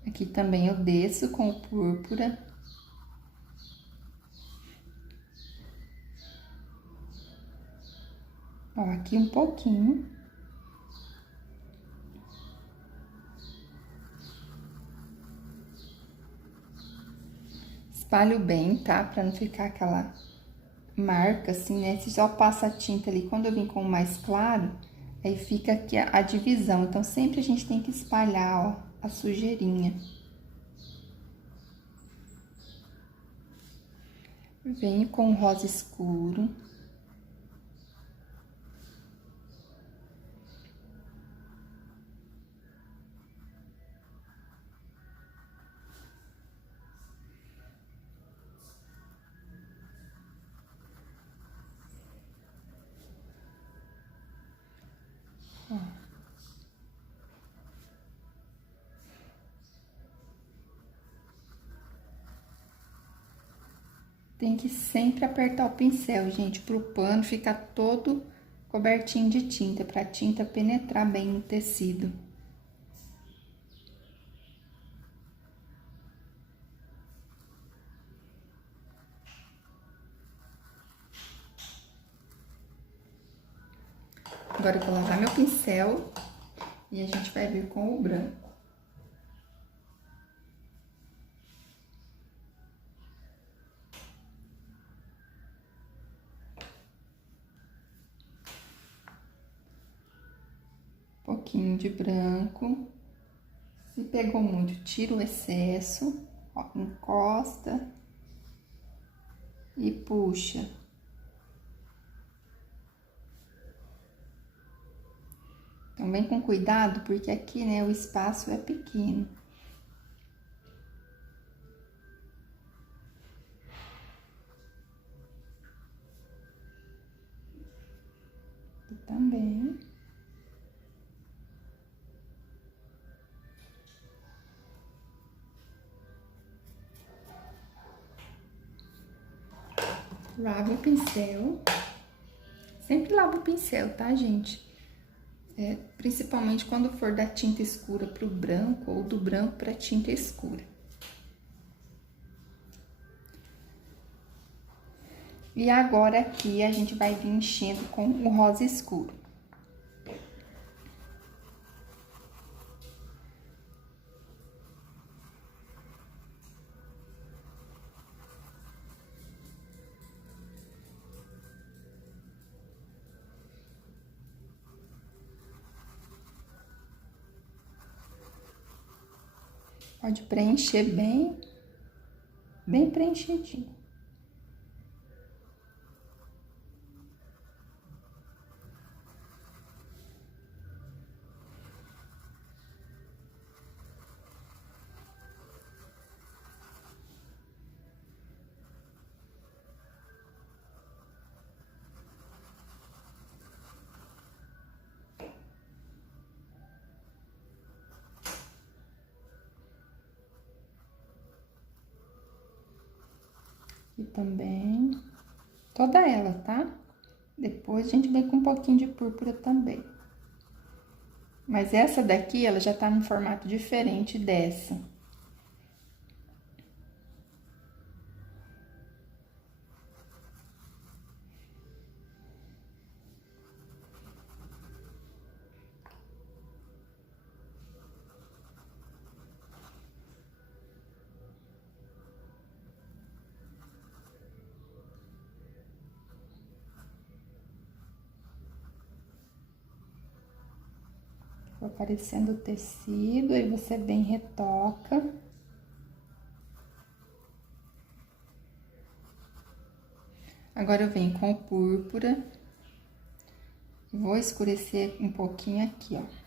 Aqui também eu desço com o púrpura. Ó, aqui um pouquinho. Espalho bem, tá? Pra não ficar aquela marca assim, né? Se só passa a tinta ali, quando eu vim com o mais claro, aí fica aqui a divisão. Então, sempre a gente tem que espalhar, ó, a sujeirinha. Venho com o rosa escuro. Ó. Tem que sempre apertar o pincel, gente, pro pano ficar todo cobertinho de tinta, pra tinta penetrar bem no tecido. Agora eu vou lavar meu pincel e a gente vai vir com o branco. Pouquinho de branco. Se pegou muito, tira o excesso, ó, encosta e puxa. Então, vem com cuidado, porque aqui, né, o espaço é pequeno. Aqui também. Lavo o pincel. Sempre lavo o pincel, tá, gente? Principalmente quando for da tinta escura pro branco ou do branco pra tinta escura. E agora aqui a gente vai vir enchendo com o rosa escuro. Pode preencher bem preenchidinho. E também toda ela, tá? Depois a gente vem com um pouquinho de púrpura também. Mas essa daqui, ela já tá num formato diferente dessa. Vai aparecendo o tecido, aí você vem e retoca. Agora eu venho com o púrpura. Vou escurecer um pouquinho aqui, ó.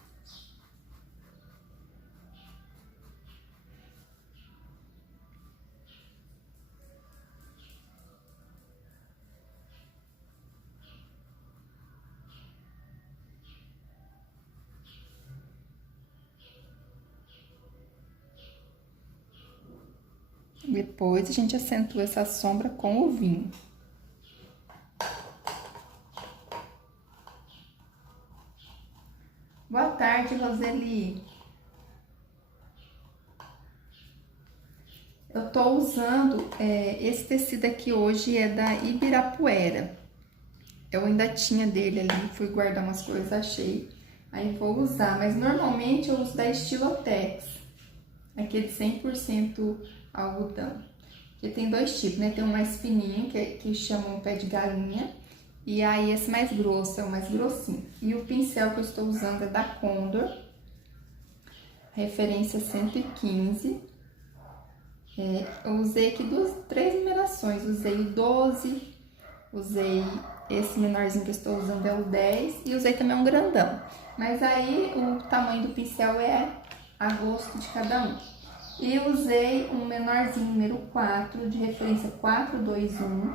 Depois a gente acentua essa sombra com o vinho. Boa tarde, Roseli. Eu tô usando, esse tecido aqui hoje é da Ibirapuera. Eu ainda tinha dele ali, fui guardar umas coisas, achei. Aí vou usar, mas normalmente eu uso da Estilotex. Aquele 100% algodão. Porque tem dois tipos, né? Tem um mais fininho, que chamam pé de galinha. E aí esse mais grosso, é o mais grossinho. E o pincel que eu estou usando é da Condor. Referência 115. Eu usei aqui três numerações. Usei o 12, usei esse menorzinho que eu estou usando é o 10 e usei também um grandão. Mas aí o tamanho do pincel é a gosto de cada um. E usei um menorzinho, número 4, de referência 421,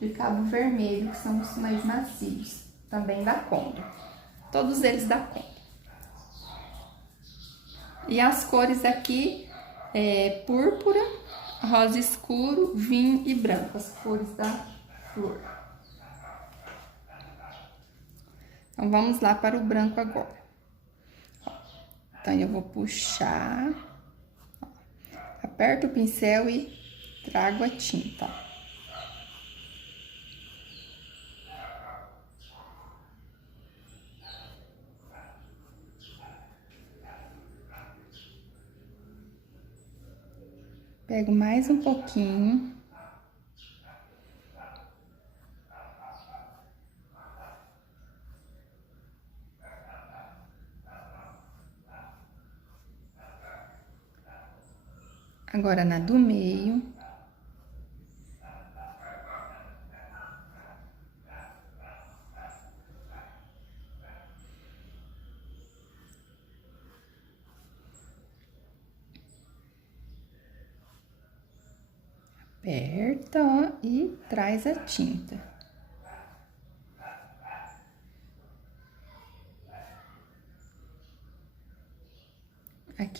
de cabo vermelho, que são os mais macios, também da Condor. Todos eles da Condor. E as cores aqui é púrpura, rosa escuro, vinho e branco, as cores da flor. Então, vamos lá para o branco agora. Então, eu vou puxar, aperto o pincel e trago a tinta, ó. Pego mais um pouquinho. Agora, na do meio. Aperta, ó, e traz a tinta.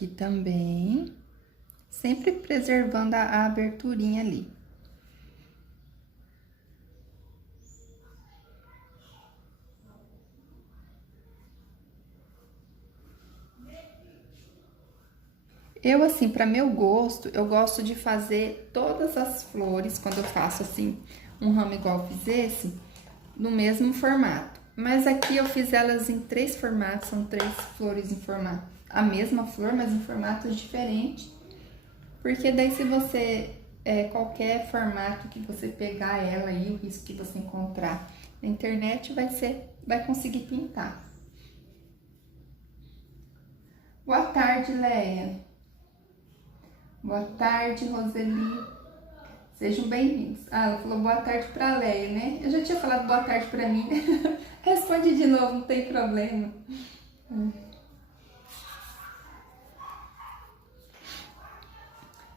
aqui também, sempre preservando a aberturinha ali. Eu, assim, para meu gosto, eu gosto de fazer todas as flores, quando eu faço, assim, um ramo igual eu fiz esse, no mesmo formato. Mas aqui eu fiz elas em 3 formatos, são 3 flores em formato. A mesma flor, mas em formatos diferentes. Porque daí se você, qualquer formato que você pegar ela aí, o risco que você encontrar na internet, vai conseguir pintar. Boa tarde, Leia. Boa tarde, Roseli. Sejam bem-vindos. Ah, ela falou boa tarde pra Leia, né? Eu já tinha falado boa tarde pra mim. Responde de novo, não tem problema.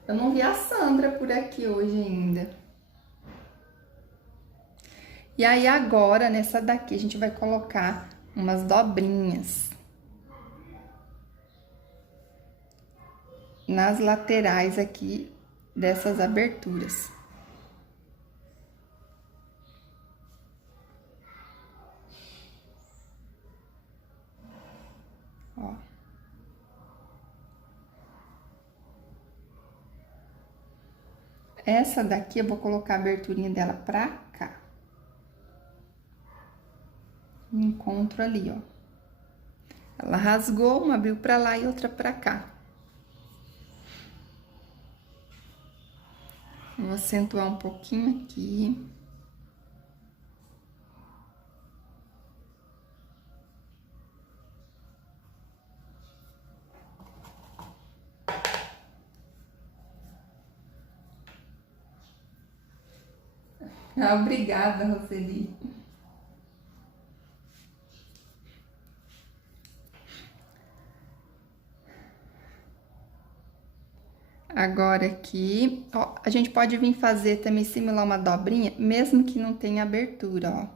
Eu não vi a Sandra por aqui hoje ainda. E aí agora, nessa daqui, a gente vai colocar umas dobrinhas nas laterais aqui dessas aberturas. Ó. Essa daqui eu vou colocar a aberturinha dela pra cá. Encontro ali, ó. Ela rasgou, uma abriu pra lá e outra pra cá. Vou acentuar um pouquinho aqui. Ah, obrigada, Roseli. Agora aqui, ó, a gente pode vir fazer também, simular uma dobrinha, mesmo que não tenha abertura, ó.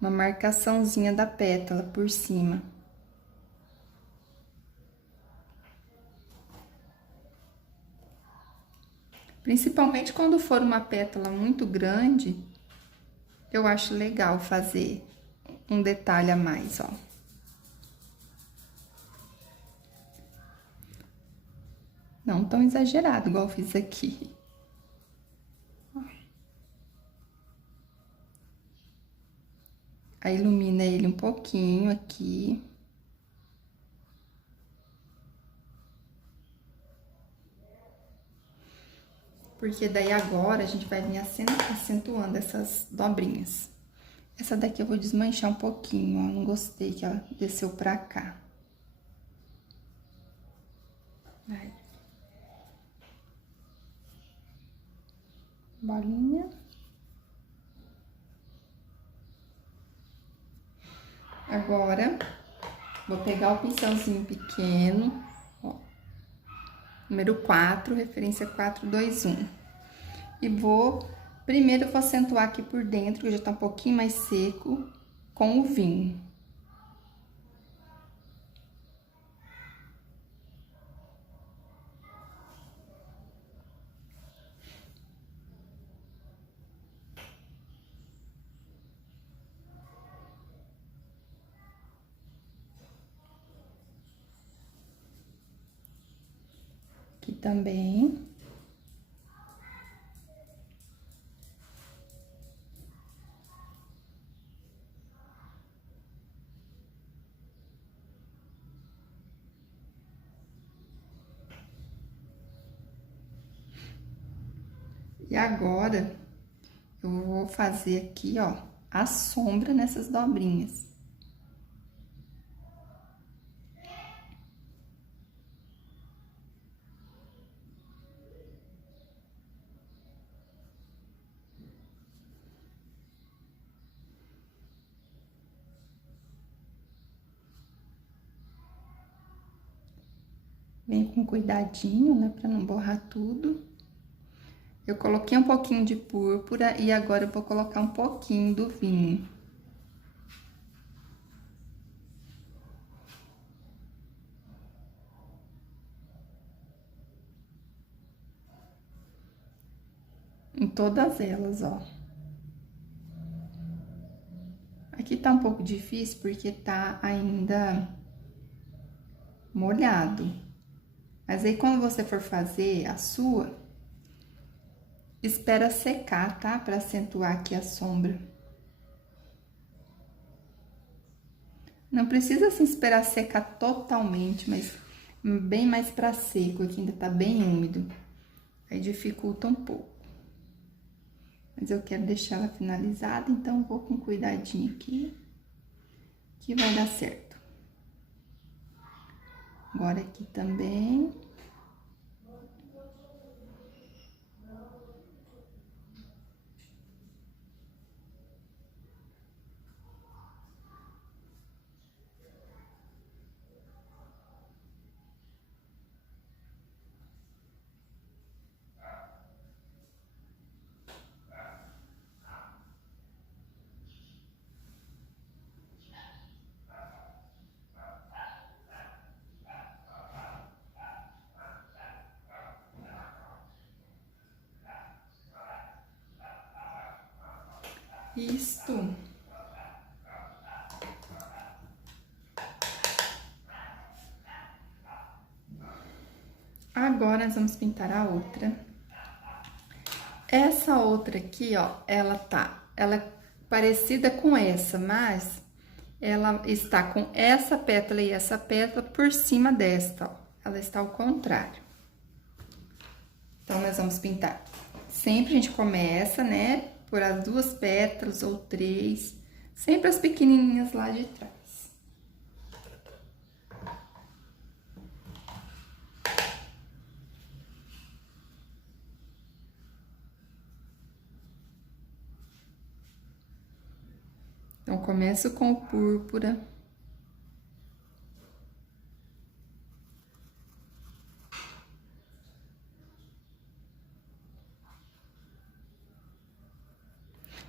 Uma marcaçãozinha da pétala por cima. Principalmente quando for uma pétala muito grande, eu acho legal fazer um detalhe a mais, ó. Não tão exagerado, igual eu fiz aqui. Aí, ilumina ele um pouquinho aqui. Porque daí agora a gente vai vir acentuando essas dobrinhas. Essa daqui eu vou desmanchar um pouquinho, ó. Não gostei que ela desceu pra cá. Vai. Bolinha. Agora, vou pegar o pincelzinho pequeno, ó. Número 4, referência 421. E primeiro eu vou acentuar aqui por dentro, que já tá um pouquinho mais seco, com o vinho. Aqui também. E agora, eu vou fazer aqui, ó, a sombra nessas dobrinhas. Vem com cuidadinho, né, pra não borrar tudo. Eu coloquei um pouquinho de púrpura e agora eu vou colocar um pouquinho do vinho. todas elas, ó. Aqui tá um pouco difícil porque tá ainda molhado. Mas aí, quando você for fazer a sua, espera secar, tá? Pra acentuar aqui a sombra. Não precisa, assim, esperar secar totalmente, mas bem mais pra seco, aqui ainda tá bem úmido. Aí dificulta um pouco. Mas eu quero deixar ela finalizada, então vou com cuidadinho aqui, que vai dar certo. Agora aqui também. Isto. Agora, nós vamos pintar a outra. Essa outra aqui, ó, ela é parecida com essa, mas ela está com essa pétala e essa pétala por cima desta, ó. Ela está ao contrário. Então, nós vamos pintar. Sempre a gente começa, né, por as 2 pétalas ou 3, sempre as pequenininhas lá de trás. Então, começo com o púrpura.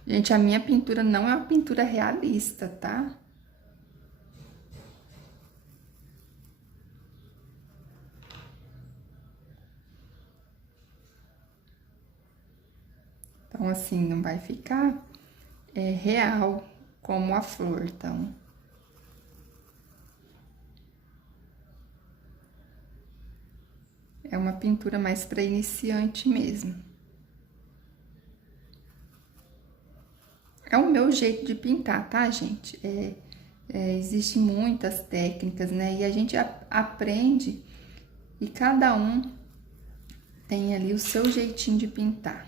Gente, a minha pintura não é uma pintura realista, tá? Então, assim, não vai ficar real como a flor, então. É uma pintura mais para iniciante mesmo. É o meu jeito de pintar, tá, gente? Existem muitas técnicas, né? E a gente aprende e cada um tem ali o seu jeitinho de pintar.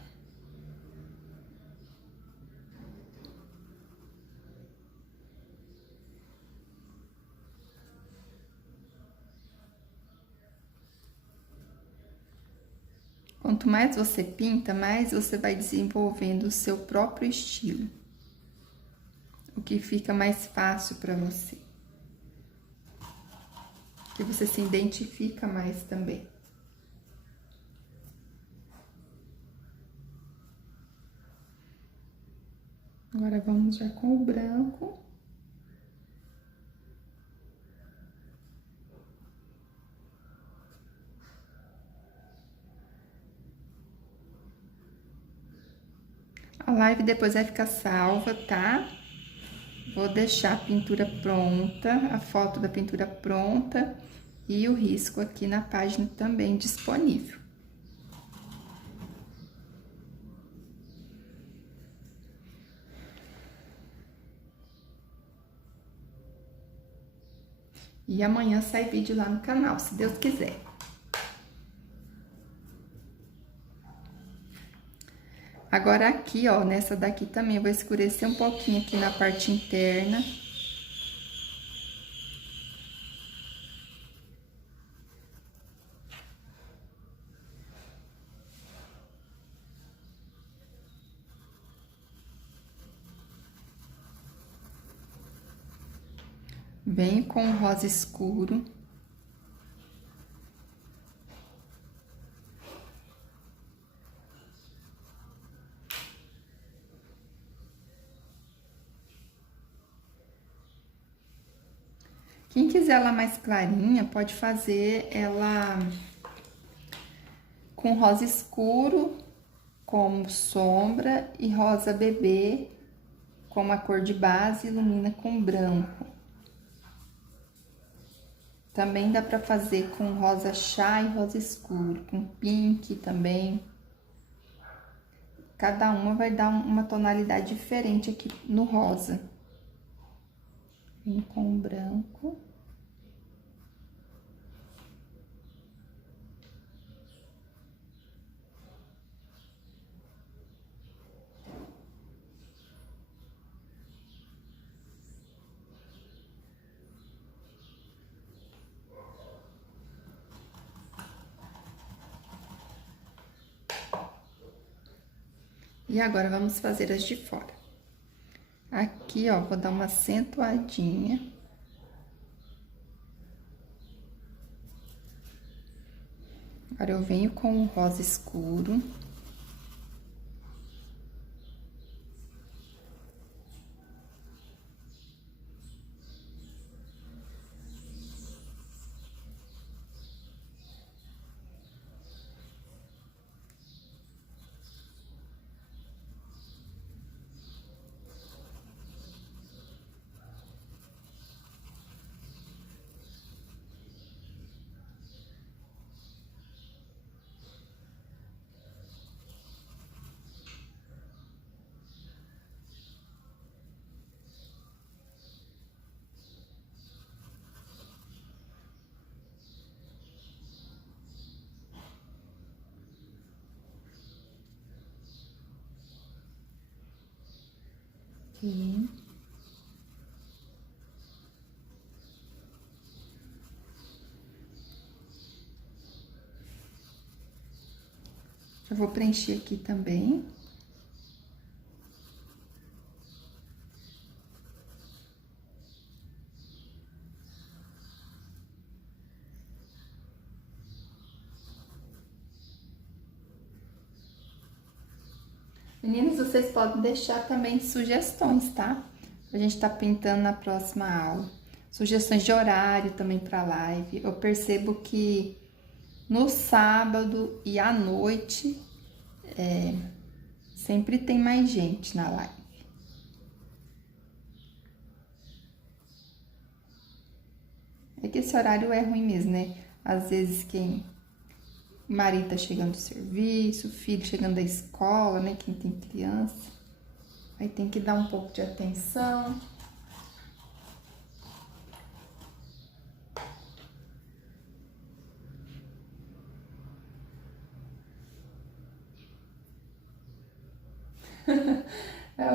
Quanto mais você pinta, mais você vai desenvolvendo o seu próprio estilo. O que fica mais fácil para você. Que você se identifica mais também. Agora, vamos já com o branco. A live depois vai ficar salva, tá? Vou deixar a pintura pronta, a foto da pintura pronta e o risco aqui na página também disponível. E amanhã sai vídeo lá no canal, se Deus quiser. Agora aqui, ó, nessa daqui também eu vou escurecer um pouquinho aqui na parte interna. Venho com o rosa escuro. Quem quiser ela mais clarinha, pode fazer ela com rosa escuro, como sombra e rosa bebê como a cor de base, ilumina com branco. Também dá para fazer com rosa chá e rosa escuro, com pink também. Cada uma vai dar uma tonalidade diferente aqui no rosa. Vem com o branco. E agora, vamos fazer as de fora. Aqui, ó, vou dar uma acentuadinha. Agora, eu venho com o rosa escuro. Aqui. Eu vou preencher aqui também. Meninas, vocês podem deixar também sugestões, tá? A gente tá pintando na próxima aula. Sugestões de horário também pra live. Eu percebo que no sábado e à noite, sempre tem mais gente na live. É que esse horário é ruim mesmo, né? Às vezes o marido tá chegando do serviço, o filho chegando da escola, né? Quem tem criança. Aí tem que dar um pouco de atenção.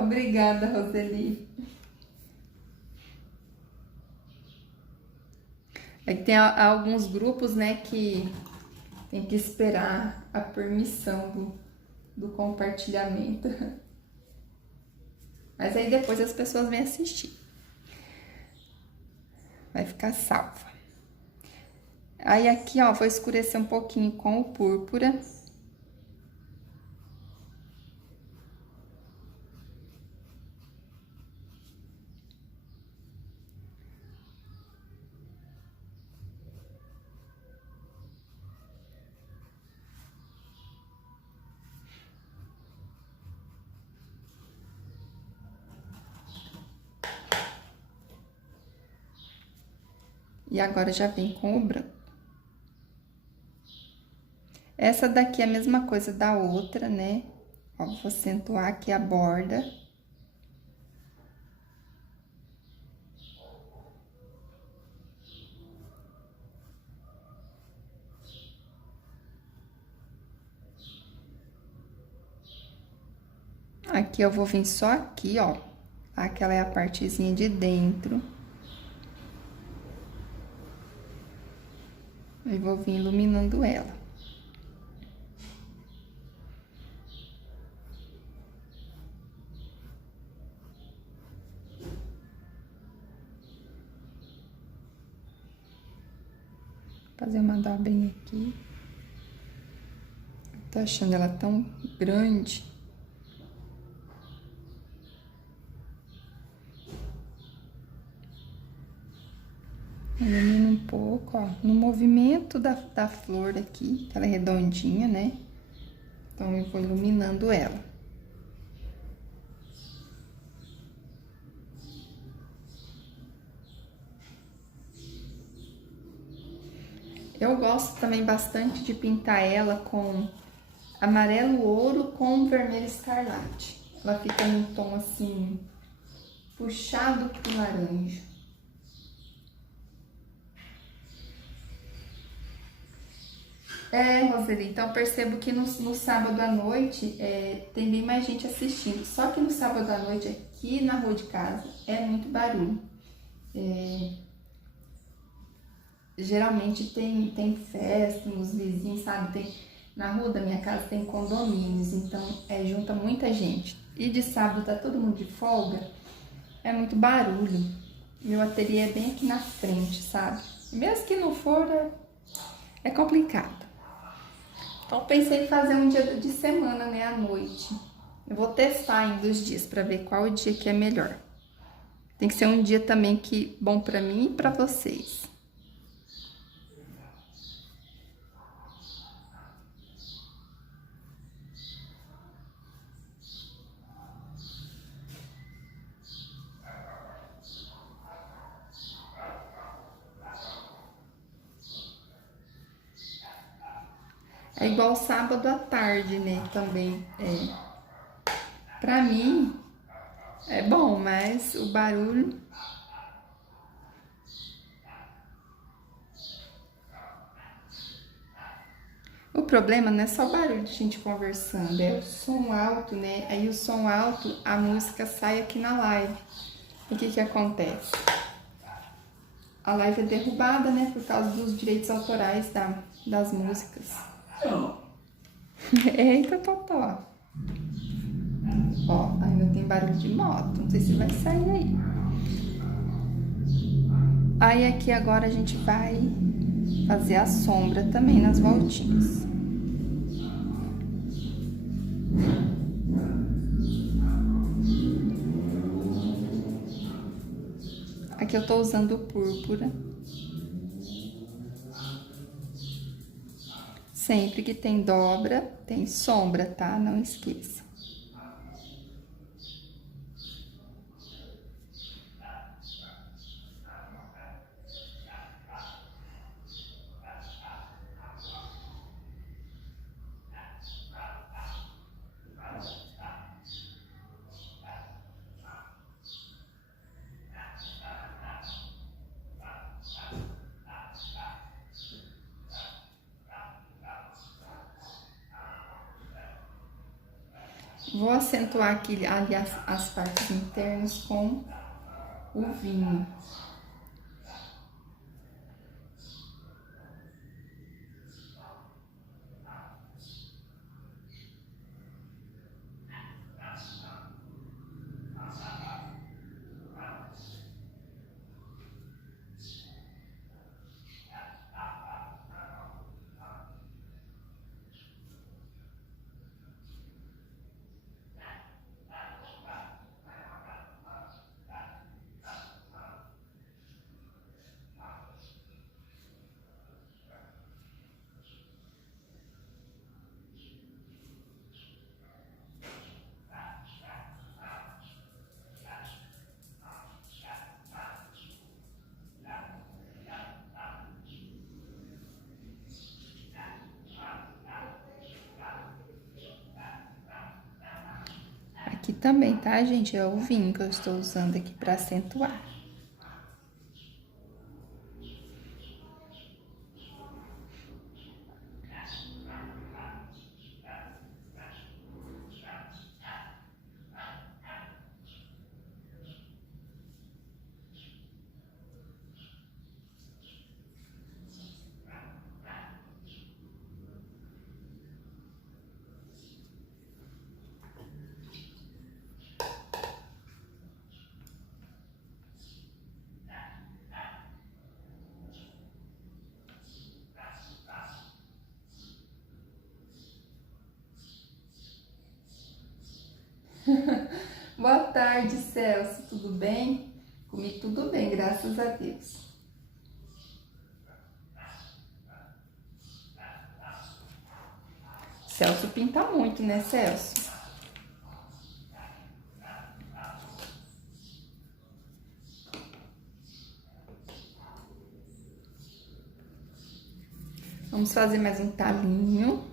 Obrigada, Roseli. É que tem alguns grupos, né, que tem que esperar a permissão do compartilhamento. Mas aí depois as pessoas vêm assistir. Vai ficar salva. Aí aqui, ó, vou escurecer um pouquinho com o púrpura. E agora já vem com o branco. Essa daqui é a mesma coisa da outra, né? Ó, vou acentuar aqui a borda. Aqui eu vou vir só aqui, ó. Aquela é a partezinha de dentro. E vou vir iluminando ela. Fazer uma dó bem aqui. Tô achando ela tão grande. Ilumina um pouco, ó, no movimento da flor aqui, que ela é redondinha, né? Então, eu vou iluminando ela. Eu gosto também bastante de pintar ela com amarelo ouro com vermelho escarlate. Ela fica num tom assim, puxado pro laranja. Roseli, então eu percebo que no sábado à noite tem bem mais gente assistindo. Só que no sábado à noite aqui na rua de casa é muito barulho. Geralmente tem festa, os vizinhos, sabe? Na rua da minha casa tem condomínios, então junta muita gente. E de sábado tá todo mundo de folga, é muito barulho. Meu ateliê é bem aqui na frente, sabe? Mesmo que não for, é complicado. Então pensei em fazer um dia de semana, né, à noite. Eu vou testar ainda os dias para ver qual o dia que é melhor. Tem que ser um dia também bom para mim e para vocês. É igual sábado à tarde, né, também. Pra mim, é bom, mas o barulho... O problema não é só o barulho de gente conversando, é o som alto, né? Aí o som alto, a música sai aqui na live. E o que acontece? A live é derrubada, né, por causa dos direitos autorais das músicas. Eita, Totó. Ó, ainda tem barulho de moto. Não sei se vai sair aí. Aí aqui agora a gente vai fazer a sombra também nas voltinhas. Aqui eu tô usando púrpura. Sempre que tem dobra, tem sombra, tá? Não esqueça. Vou acentuar aqui ali as partes internas com o vinho. Aqui também, tá, gente? É o vinho que eu estou usando aqui para acentuar. Boa tarde, Celso. Tudo bem? Comigo tudo bem, graças a Deus. Celso pinta muito, né, Celso? Vamos fazer mais um talinho.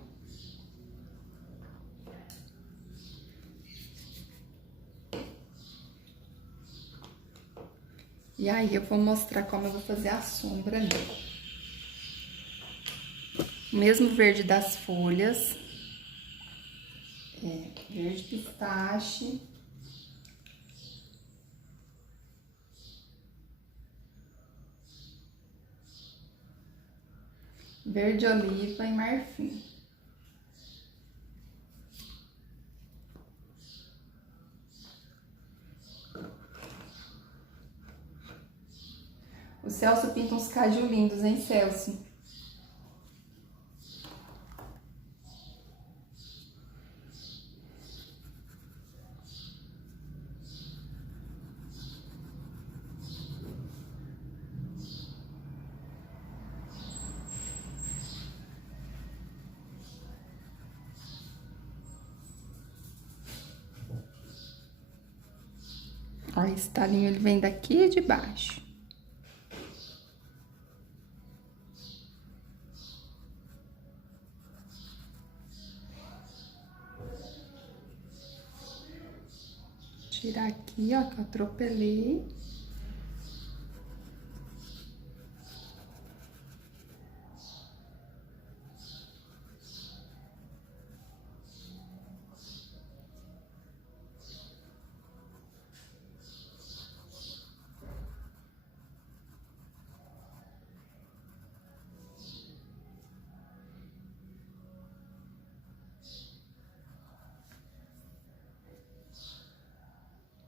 E aí, eu vou mostrar como eu vou fazer a sombra ali. O mesmo verde das folhas. Verde pistache. Verde oliva e marfim. O Celso pinta uns caju lindos, hein, Celso? Ó, esse talinho, ele vem daqui de baixo. Tirar aqui, ó, que eu atropelei.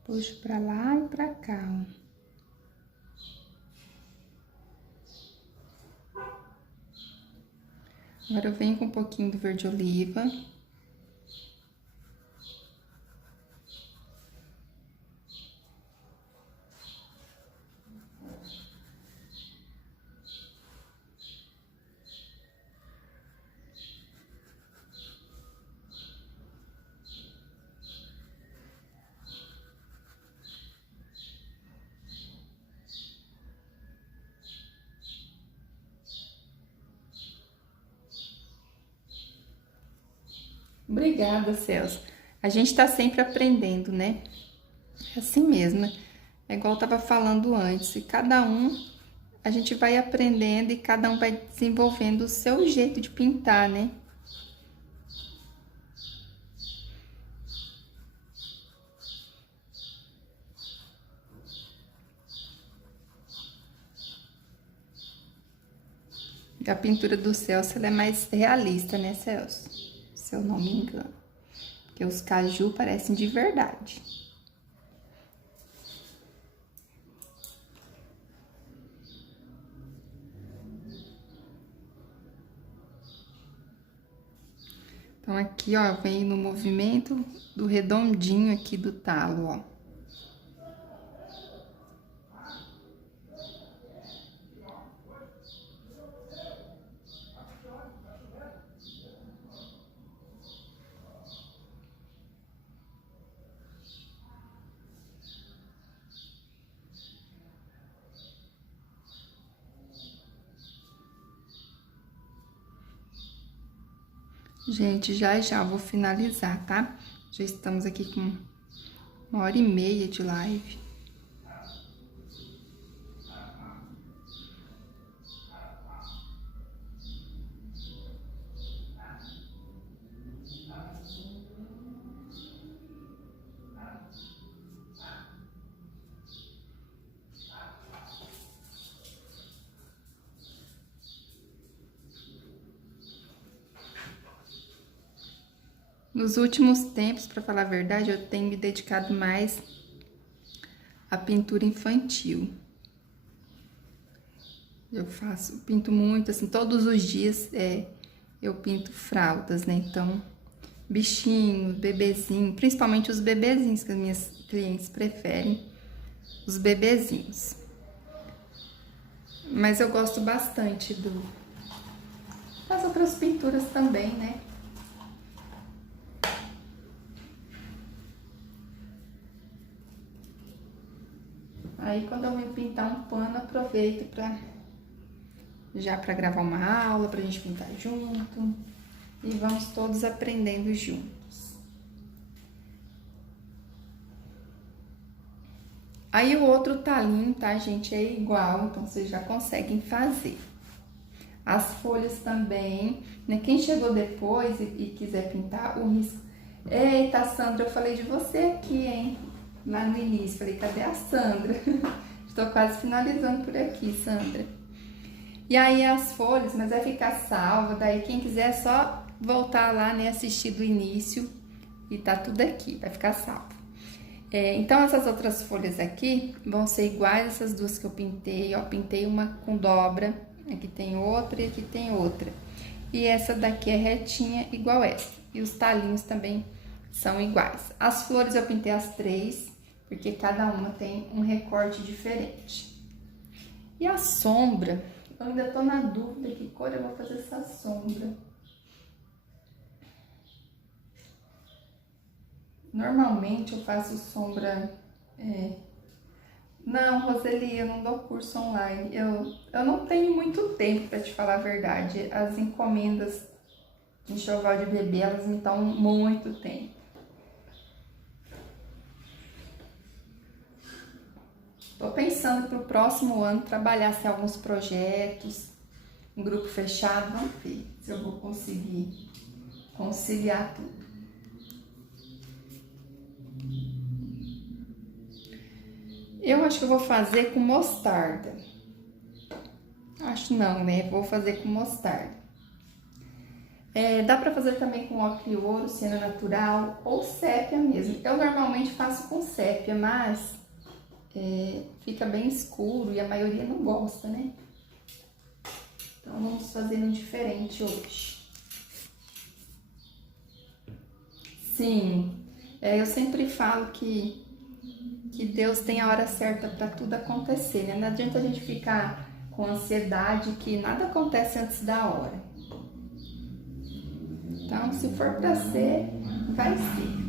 Puxo pra lá e pra cá, ó. Agora eu venho com um pouquinho do verde oliva. Obrigada, Celso. A gente tá sempre aprendendo, né? É assim mesmo, né? É igual eu tava falando antes. E cada um, a gente vai aprendendo e cada um vai desenvolvendo o seu jeito de pintar, né? A pintura do Celso, ela é mais realista, né, Celso? Se eu não me engano. Porque os caju parecem de verdade. Então, aqui, ó, vem no movimento do redondinho aqui do talo, ó. Gente, já já eu vou finalizar, tá? Já estamos aqui com 1h30 de live. Nos últimos tempos, para falar a verdade, eu tenho me dedicado mais à pintura infantil. Eu pinto muito, assim, todos os dias eu pinto fraldas, né? Então, bichinho, bebezinho, principalmente os bebezinhos que as minhas clientes preferem, os bebezinhos. Mas eu gosto bastante das outras pinturas também, né? Aí quando eu venho pintar um pano, aproveito pra gravar uma aula, pra gente pintar junto. E vamos todos aprendendo juntos. Aí o outro talinho, tá, gente, é igual, então vocês já conseguem fazer. As folhas também, né? Quem chegou depois e quiser pintar o risco... Eita, Sandra, eu falei de você aqui, hein? Lá no início, falei, cadê a Sandra? Estou quase finalizando por aqui, Sandra. E aí as folhas, mas vai ficar salva, daí quem quiser é só voltar lá, né, assistir do início e tá tudo aqui, vai ficar salvo. Então essas outras folhas aqui vão ser iguais essas duas que eu pintei, ó, pintei uma com dobra, aqui tem outra e aqui tem outra. E essa daqui é retinha igual essa, e os talinhos também são iguais. As flores eu pintei as 3, porque cada uma tem um recorte diferente. E a sombra, eu ainda tô na dúvida que cor eu vou fazer essa sombra. Normalmente eu faço sombra... Não, Roseli, eu não dou curso online. Eu não tenho muito tempo, pra te falar a verdade. As encomendas de enxoval de bebê, elas me dão muito tempo. Tô pensando pro próximo ano trabalhar em alguns projetos, um grupo fechado, vamos ver se eu vou conseguir conciliar tudo. Eu acho que eu vou fazer com mostarda. Acho não, né? Vou fazer com mostarda. Dá pra fazer também com ocre ouro, siena natural ou sépia mesmo. Eu normalmente faço com sépia, mas fica bem escuro e a maioria não gosta, né? Então vamos fazer um diferente hoje. Sim, eu sempre falo que Deus tem a hora certa para tudo acontecer, né? Não adianta a gente ficar com ansiedade que nada acontece antes da hora. Então, se for para ser, vai ser.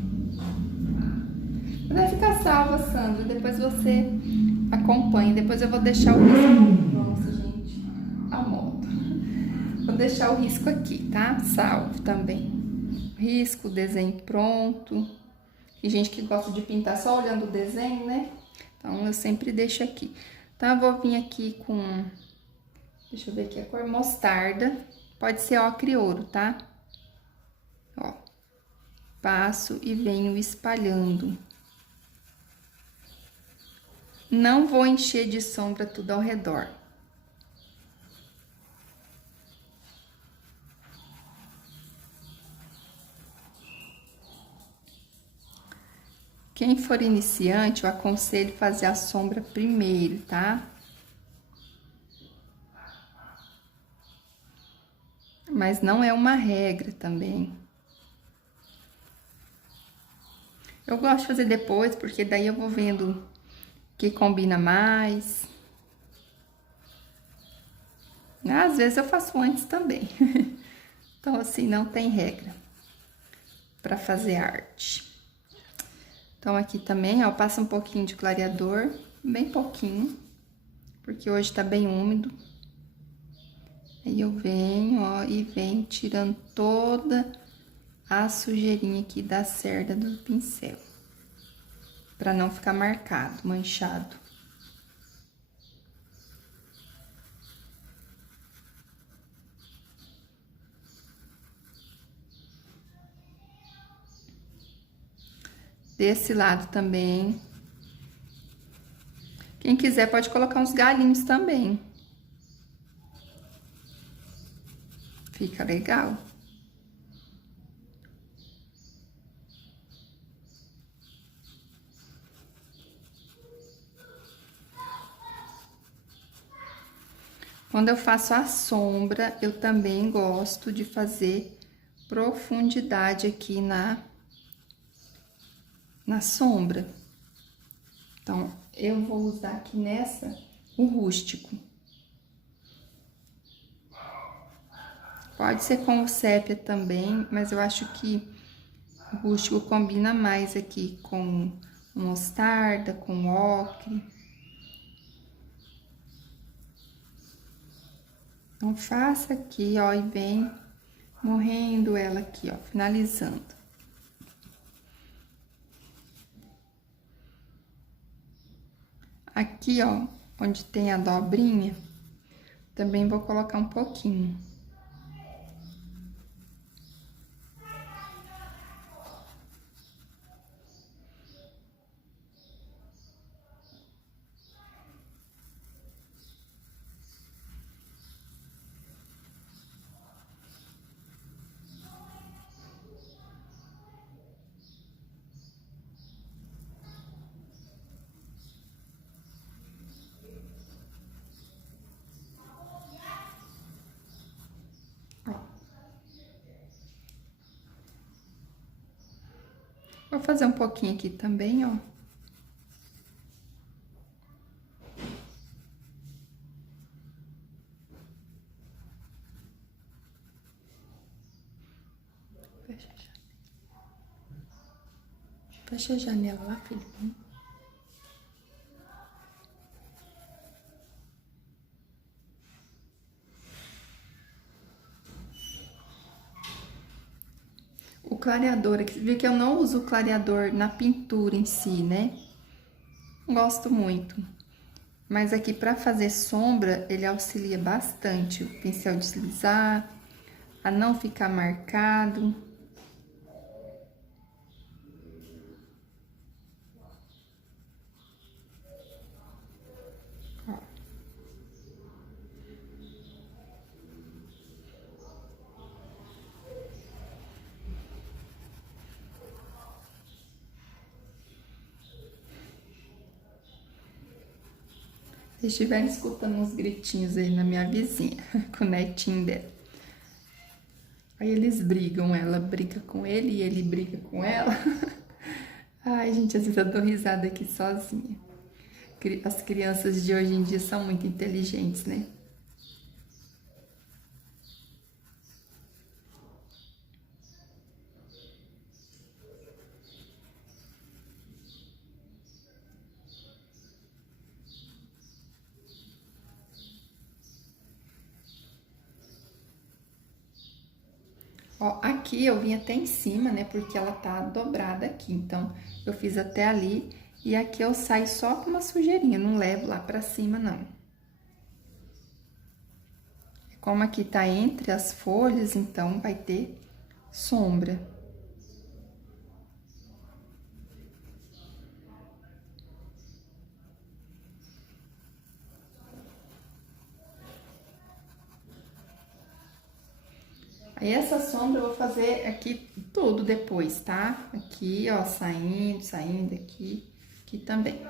Vai ficar salva, Sandra, depois você acompanha. Depois eu vou deixar o risco. Nossa, gente, a moto. Vou deixar o risco aqui, tá? Salvo também. Risco, desenho pronto. Tem gente que gosta de pintar só olhando o desenho, né? Então, eu sempre deixo aqui. Então, eu vou vir aqui com... Deixa eu ver aqui a cor mostarda. Pode ser ocre ouro, tá? Ó. Passo e venho espalhando. Não vou encher de sombra tudo ao redor. Quem for iniciante, eu aconselho fazer a sombra primeiro, tá? Mas não é uma regra também. Eu gosto de fazer depois, porque daí eu vou vendo o que combina mais. Às vezes eu faço antes também. Então, assim, não tem regra para fazer arte. Então, aqui também, ó, passa um pouquinho de clareador, bem pouquinho, porque hoje tá bem úmido. Aí eu venho, ó, e venho tirando toda a sujeirinha aqui da cerda do pincel, pra não ficar marcado, manchado. Desse lado também. Quem quiser pode colocar uns galinhos também. Fica legal. Quando eu faço a sombra, eu também gosto de fazer profundidade aqui na sombra. Então, eu vou usar aqui nessa o rústico. Pode ser com o sépia também, mas eu acho que o rústico combina mais aqui com mostarda, com ocre. Então, faça aqui, ó, e vem morrendo ela aqui, ó, finalizando. Aqui, ó, onde tem a dobrinha, também vou colocar um pouquinho. Vou fazer um pouquinho aqui também, ó. Fecha a janela lá, filho. O clareador aqui, viu que eu não uso o clareador na pintura em si, né? Gosto muito. Mas aqui pra fazer sombra, ele auxilia bastante o pincel deslizar, a não ficar marcado. Vocês estiverem escutando uns gritinhos aí na minha vizinha, com o netinho dela. Aí eles brigam, ela briga com ele e ele briga com ela. Ai, gente, às vezes eu dou risada aqui sozinha. As crianças de hoje em dia são muito inteligentes, né? Ó, aqui eu vim até em cima, né, porque ela tá dobrada aqui, então eu fiz até ali e aqui eu saio só com uma sujeirinha, não levo lá pra cima, não. Como aqui tá entre as folhas, então vai ter sombra. Aí, essa sombra eu vou fazer aqui tudo depois, tá? Aqui, ó, saindo aqui também.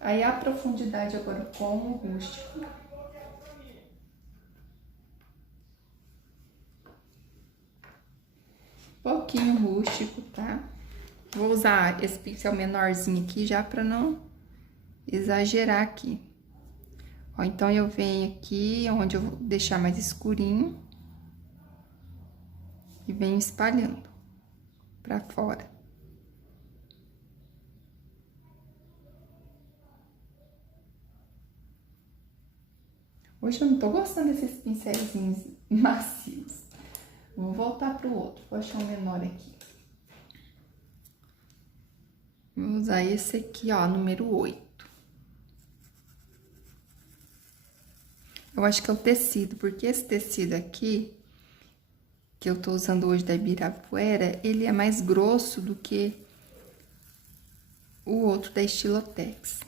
Aí, a profundidade agora com o rústico. Pouquinho rústico, tá? Vou usar esse pincel menorzinho aqui já pra não exagerar aqui. Ó, então, eu venho aqui onde eu vou deixar mais escurinho. E venho espalhando pra fora. Hoje eu não tô gostando desses pincelzinhos macios. Vou voltar pro outro, vou achar um menor aqui. Vou usar esse aqui, ó, número 8. Eu acho que é o tecido, porque esse tecido aqui, que eu tô usando hoje da Ibirapuera, ele é mais grosso do que o outro da Estilotex.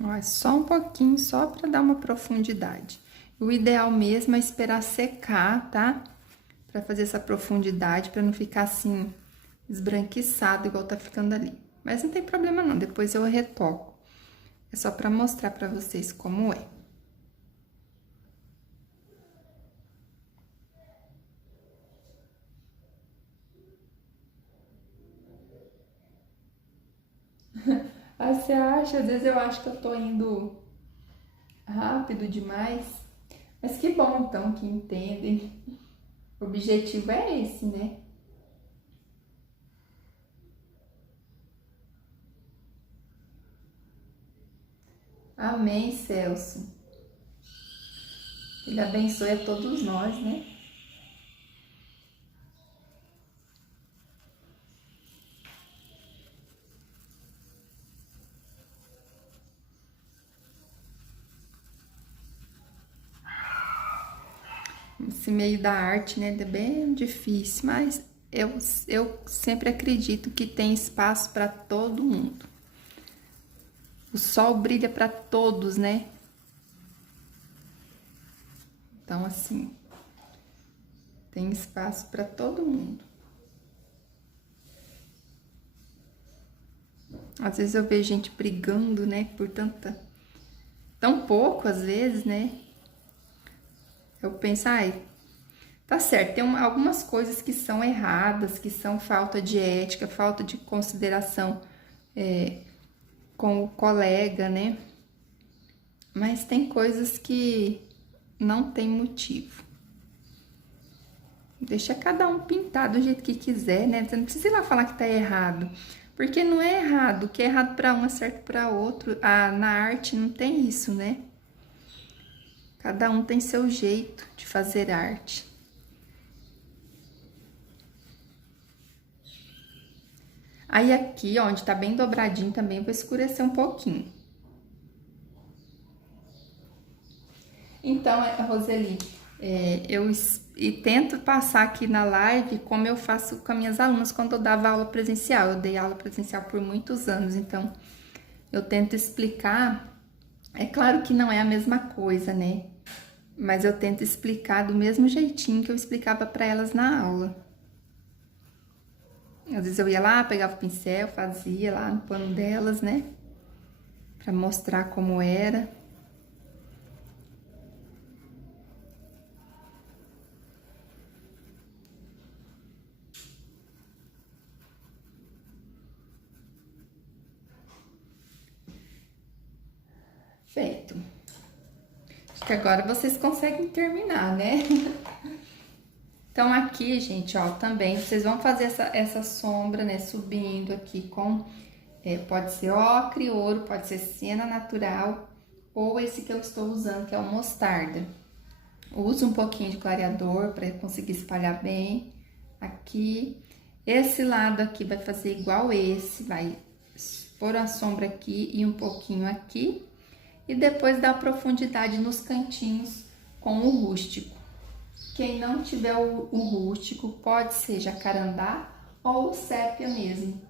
Ó, é só um pouquinho, só pra dar uma profundidade. O ideal mesmo é esperar secar, tá? Pra fazer essa profundidade, pra não ficar assim, esbranquiçado, igual tá ficando ali. Mas não tem problema não, depois eu retoco. É só pra mostrar pra vocês como é. Ah, você acha? Às vezes eu acho que eu tô indo rápido demais. Mas que bom, então, que entendem. O objetivo é esse, né? Amém, Celso. Ele abençoe a todos nós, né? Esse meio da arte, né, é bem difícil, mas eu sempre acredito que tem espaço para todo mundo. O sol brilha para todos, né? Então, assim, tem espaço para todo mundo. Às vezes eu vejo gente brigando, né, por tão pouco, às vezes, né? Eu penso, ai, tá certo, tem algumas coisas que são erradas, que são falta de ética, falta de consideração com o colega, né? Mas tem coisas que não tem motivo. Deixa cada um pintar do jeito que quiser, né? Você não precisa ir lá falar que tá errado. Porque não é errado. O que é errado para um é certo para outro. Na arte não tem isso, né? Cada um tem seu jeito de fazer arte. Aí aqui, ó, onde tá bem dobradinho também, vou escurecer um pouquinho. Então, Roseli, eu tento passar aqui na live como eu faço com as minhas alunas quando eu dava aula presencial. Eu dei aula presencial por muitos anos, então eu tento explicar. É claro que não é a mesma coisa, né? Mas eu tento explicar do mesmo jeitinho que eu explicava para elas na aula. Às vezes eu ia lá, pegava o pincel, fazia lá no pano delas, né? Para mostrar como era. Feito. Acho que agora vocês conseguem terminar, né? Então aqui, gente, ó, também vocês vão fazer essa sombra, né, subindo aqui com, pode ser ocre, ouro, pode ser siena natural, ou esse que eu estou usando, que é o mostarda. Usa um pouquinho de clareador para conseguir espalhar bem aqui. Esse lado aqui vai fazer igual esse, vai pôr a sombra aqui e um pouquinho aqui. E depois dar profundidade nos cantinhos com o rústico. Quem não tiver o rústico, pode ser jacarandá ou sépia mesmo.